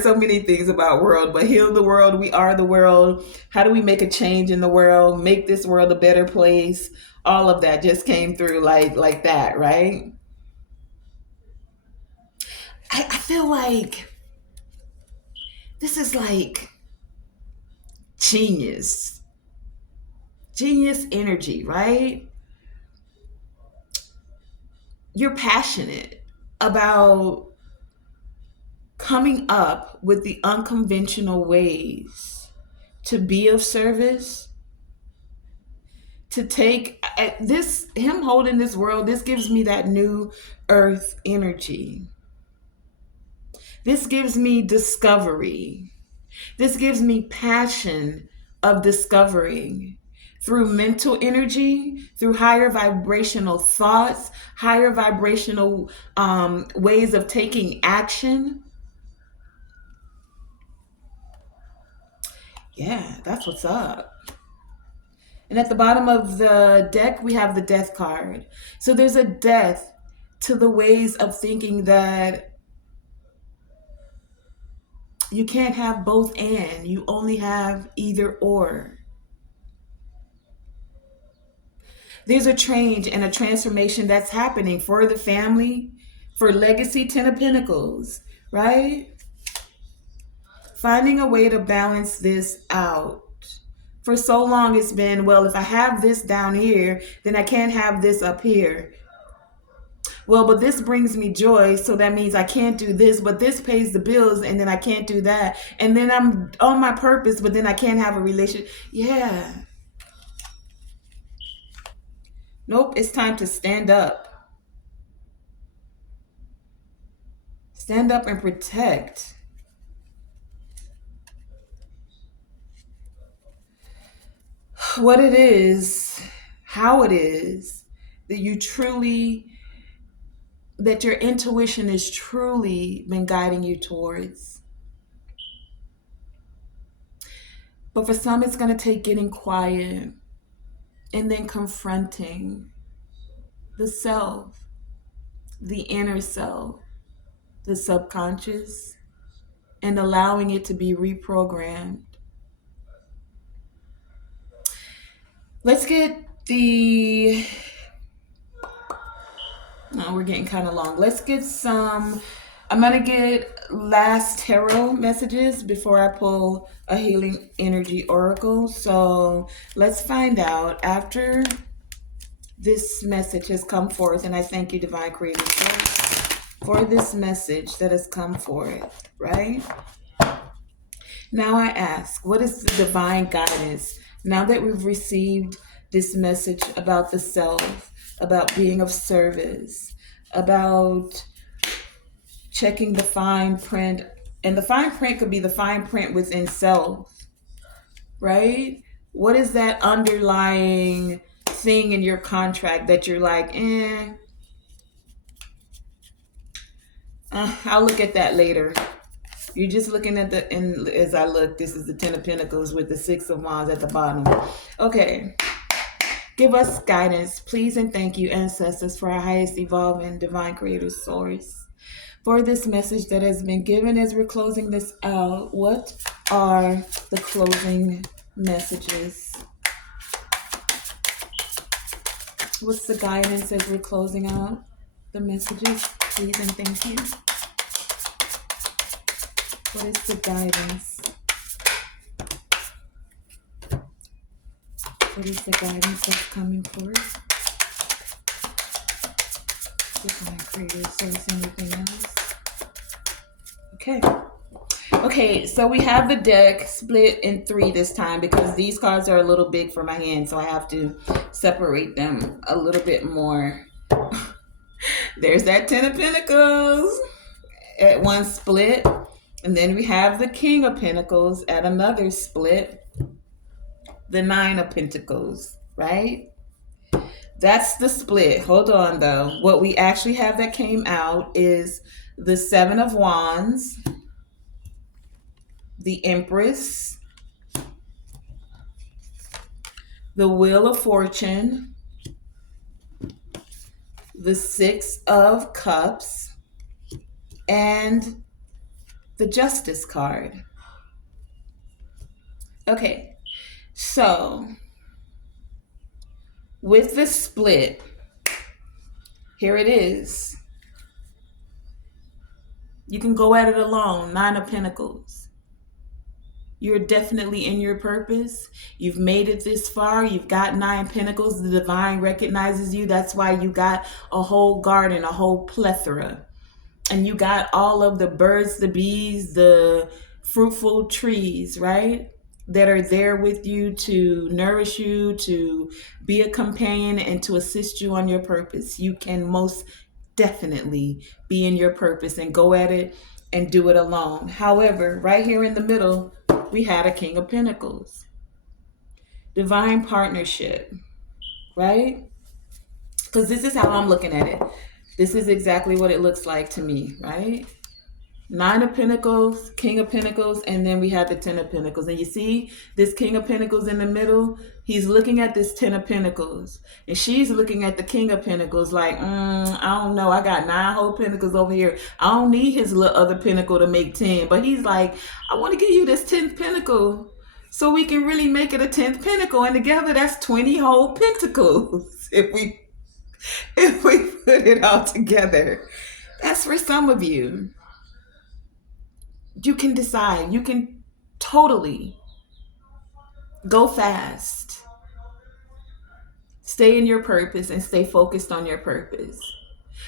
so many things about world, but heal the world, we are the world. How do we make a change in the world, make this world a better place? All of that just came through like that, right? I feel like this is like genius. Genius energy, right? You're passionate about coming up with the unconventional ways to be of service, to take this, him holding this world, this gives me that new earth energy. This gives me discovery. This gives me passion of discovering through mental energy, through higher vibrational thoughts, higher vibrational ways of taking action. Yeah, that's what's up. And at the bottom of the deck, we have the death card. So there's a death to the ways of thinking that you can't have both and, you only have either or. There's a change and a transformation that's happening for the family, for legacy, Ten of Pentacles, right? Finding a way to balance this out. For so long it's been, well, if I have this down here, then I can't have this up here. Well, but this brings me joy, so that means I can't do this, but this pays the bills, and then I can't do that. And then I'm on my purpose, but then I can't have a relationship. Yeah. Nope, it's time to stand up. Stand up and protect. What it is, how it is that you truly, that your intuition has truly been guiding you towards. But for some, it's going to take getting quiet and then confronting the self, the inner self, the subconscious, and allowing it to be reprogrammed. Let's get the. No, we're getting kind of long. Let's get some. I'm going to get last tarot messages before I pull a healing energy oracle. So let's find out after this message has come forth. And I thank you, Divine Creator, for this message that has come forth, right? Now I ask, what is the divine guidance? Now that we've received this message about the self, about being of service, about checking the fine print, and the fine print could be the fine print within self, right? What is that underlying thing in your contract that you're like, I'll look at that later. You're just looking at and as I look, this is the Ten of Pentacles with the Six of Wands at the bottom. Okay. Give us guidance, please, and thank you, ancestors, for our highest evolving divine creator source. For this message that has been given as we're closing this out, what are the closing messages? What's the guidance as we're closing out the messages, please, and thank you? What is the guidance? What is the guidance that's coming forth? Divine creator source, anything else? Okay. Okay, so we have the deck split in 3 this time because these cards are a little big for my hand, so I have to separate them a little bit more. There's that Ten of Pentacles at one split, and then we have the King of Pentacles at another split, the Nine of Pentacles, right? That's the split. Hold on, though. What we actually have that came out is the Seven of Wands, the Empress, the Wheel of Fortune, the Six of Cups, and the Justice card. Okay, so with the split, here it is. You can go at it alone. Nine of Pentacles. You're definitely in your purpose. You've made it this far. You've got 9 pentacles. The divine recognizes you. That's why you got a whole garden, a whole plethora. And you got all of the birds, the bees, the fruitful trees, right? That are there with you to nourish you, to be a companion, and to assist you on your purpose. You can most definitely be in your purpose and go at it and do it alone. However, right here in the middle, we had a King of Pentacles. Divine partnership, right? Because this is how I'm looking at it. This is exactly what it looks like to me, right? Nine of Pentacles, King of Pentacles, and then we have the Ten of Pentacles. And you see this King of Pentacles in the middle? He's looking at this Ten of Pentacles. And she's looking at the King of Pentacles like, I don't know. I got 9 whole Pentacles over here. I don't need his little other Pentacle to make 10. But he's like, I want to give you this 10th Pentacle so we can really make it a 10th Pentacle. And together that's 20 whole Pentacles if we put it all together. That's for some of you. You can decide. You can totally go fast. Stay in your purpose and stay focused on your purpose.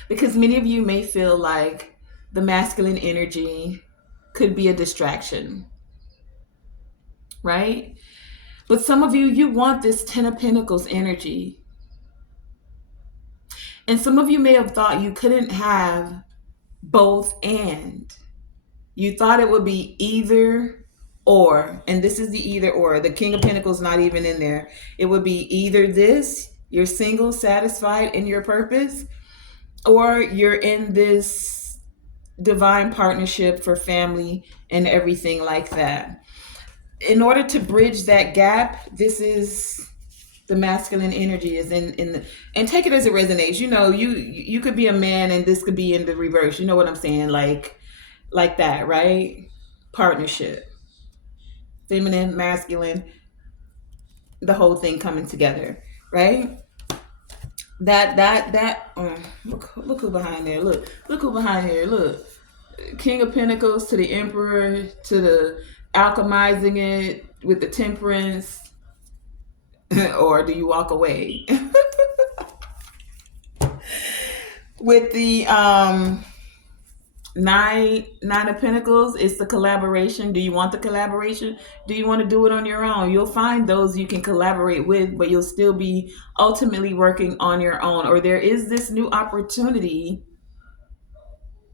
Because many of you may feel like the masculine energy could be a distraction, right? But some of you want this Ten of Pentacles energy. And some of you may have thought you couldn't have both and. You thought it would be either or, and this is the either or. The King of Pentacles not even in there. It would be either this, you're single, satisfied in your purpose, or you're in this divine partnership for family and everything like that. In order to bridge that gap, this is the masculine energy is in the, and take it as it resonates. You know, you could be a man and this could be in the reverse. You know what I'm saying? Like that, right? Partnership. Feminine, masculine, the whole thing coming together, right? Look who behind there. Look who behind here. Look. King of Pentacles to the Emperor, to the alchemizing it with the Temperance. Or do you walk away? With the Nine of Pentacles, it's the collaboration. Do you want the collaboration? Do you want to do it on your own? You'll find those you can collaborate with, but you'll still be ultimately working on your own. Or there is this new opportunity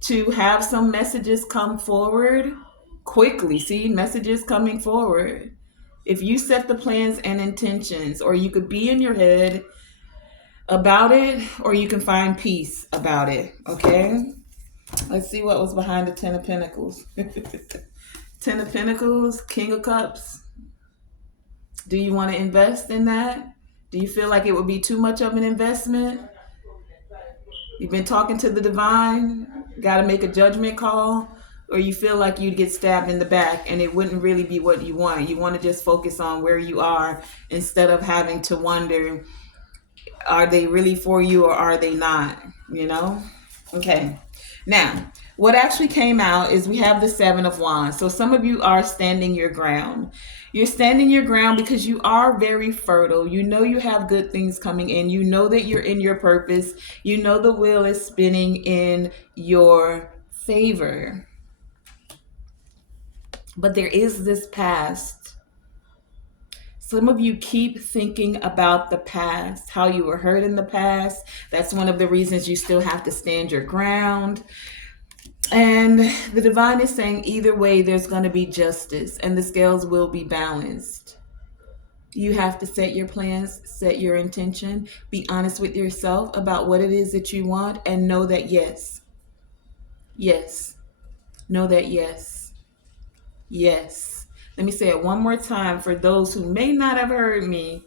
to have some messages come forward quickly. See, messages coming forward. If you set the plans and intentions, or you could be in your head about it, or you can find peace about it, okay? Let's see what was behind the Ten of Pentacles. Ten of Pentacles, King of Cups. Do you want to invest in that? Do you feel like it would be too much of an investment? You've been talking to the divine, got to make a judgment call, or you feel like you'd get stabbed in the back and it wouldn't really be what you want. You want to just focus on where you are instead of having to wonder, are they really for you or are they not? You know? Okay. Now, what actually came out is we have the Seven of Wands. So some of you are standing your ground. You're standing your ground because you are very fertile. You know you have good things coming in. You know that you're in your purpose. You know the wheel is spinning in your favor. But there is this past. Some of you keep thinking about the past, how you were hurt in the past. That's one of the reasons you still have to stand your ground. And the divine is saying either way, there's going to be justice and the scales will be balanced. You have to set your plans, set your intention, be honest with yourself about what it is that you want, and know that yes, yes, know that yes, yes. Let me say it one more time for those who may not have heard me.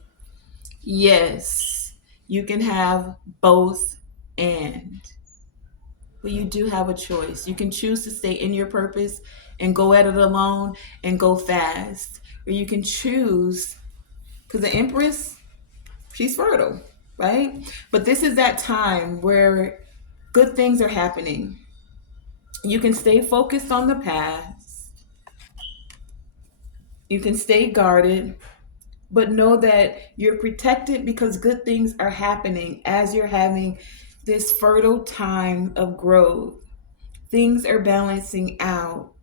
Yes, you can have both and. But you do have a choice. You can choose to stay in your purpose and go at it alone and go fast. Or you can choose, because the Empress, she's fertile, right? But this is that time where good things are happening. You can stay focused on the past. You can stay guarded, but know that you're protected because good things are happening as you're having this fertile time of growth. Things are balancing out.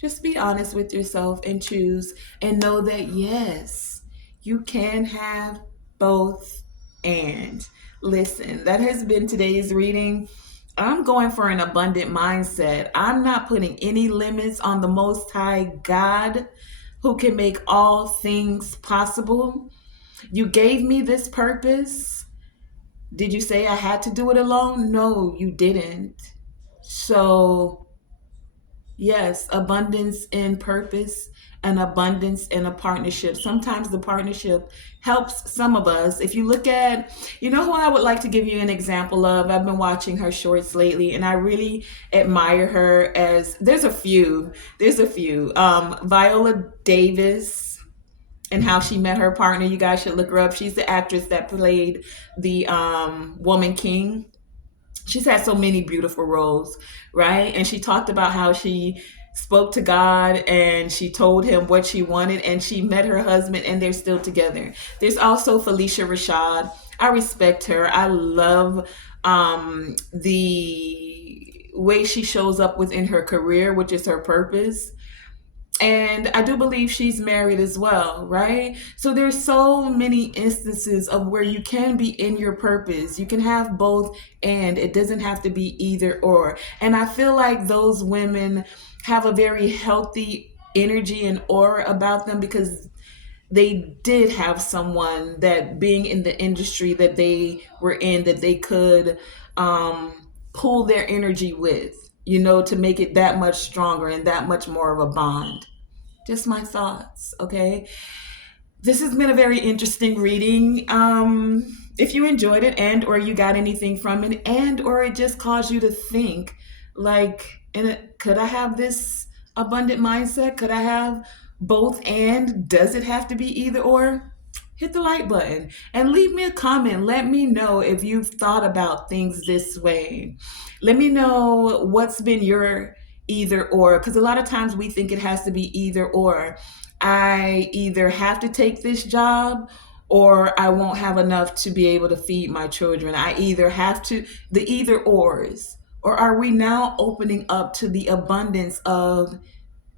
Just be honest with yourself and choose and know that yes, you can have both and. Listen, that has been today's reading. I'm going for an abundant mindset. I'm not putting any limits on the Most High God who can make all things possible. You gave me this purpose. Did you say I had to do it alone? No, you didn't. So yes, abundance in purpose and abundance in a partnership. Sometimes the partnership helps some of us. If you look at, you know who I would like to give you an example of? I've been watching her shorts lately and I really admire her as, there's a few. Viola Davis and how she met her partner. You guys should look her up. She's the actress that played the Woman King. She's had so many beautiful roles, right? And she talked about how she spoke to God and she told him what she wanted and she met her husband and they're still together. There's also Felicia Rashad. I respect her. I love the way she shows up within her career, which is her purpose. And I do believe she's married as well, right? So there's so many instances of where you can be in your purpose. You can have both and it doesn't have to be either or. And I feel like those women have a very healthy energy and aura about them because they did have someone that being in the industry that they were in that they could pull their energy with, to make it that much stronger and that much more of a bond. Just my thoughts, okay? This has been a very interesting reading. If you enjoyed it and or you got anything from it and or it just caused you to think, like, could I have this abundant mindset? Could I have both and? Does it have to be either or? Hit the like button and leave me a comment. Let me know if you've thought about things this way. Let me know what's been your either or, because a lot of times we think it has to be either or. I either have to take this job or I won't have enough to be able to feed my children. I either have to, the either ors. Or are we now opening up to the abundance of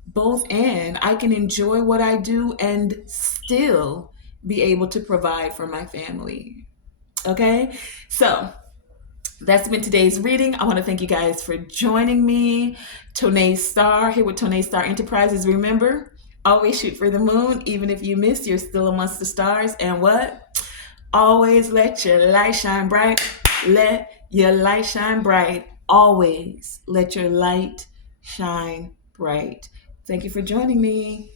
both and? I can enjoy what I do and still be able to provide for my family. Okay? So that's been today's reading. I want to thank you guys for joining me. Tonae Star here with Tonae Star Enterprises. Remember, always shoot for the moon. Even if you miss, you're still amongst the stars. And what? Always let your light shine bright. Let your light shine bright. always let your light shine bright. Thank you for joining me.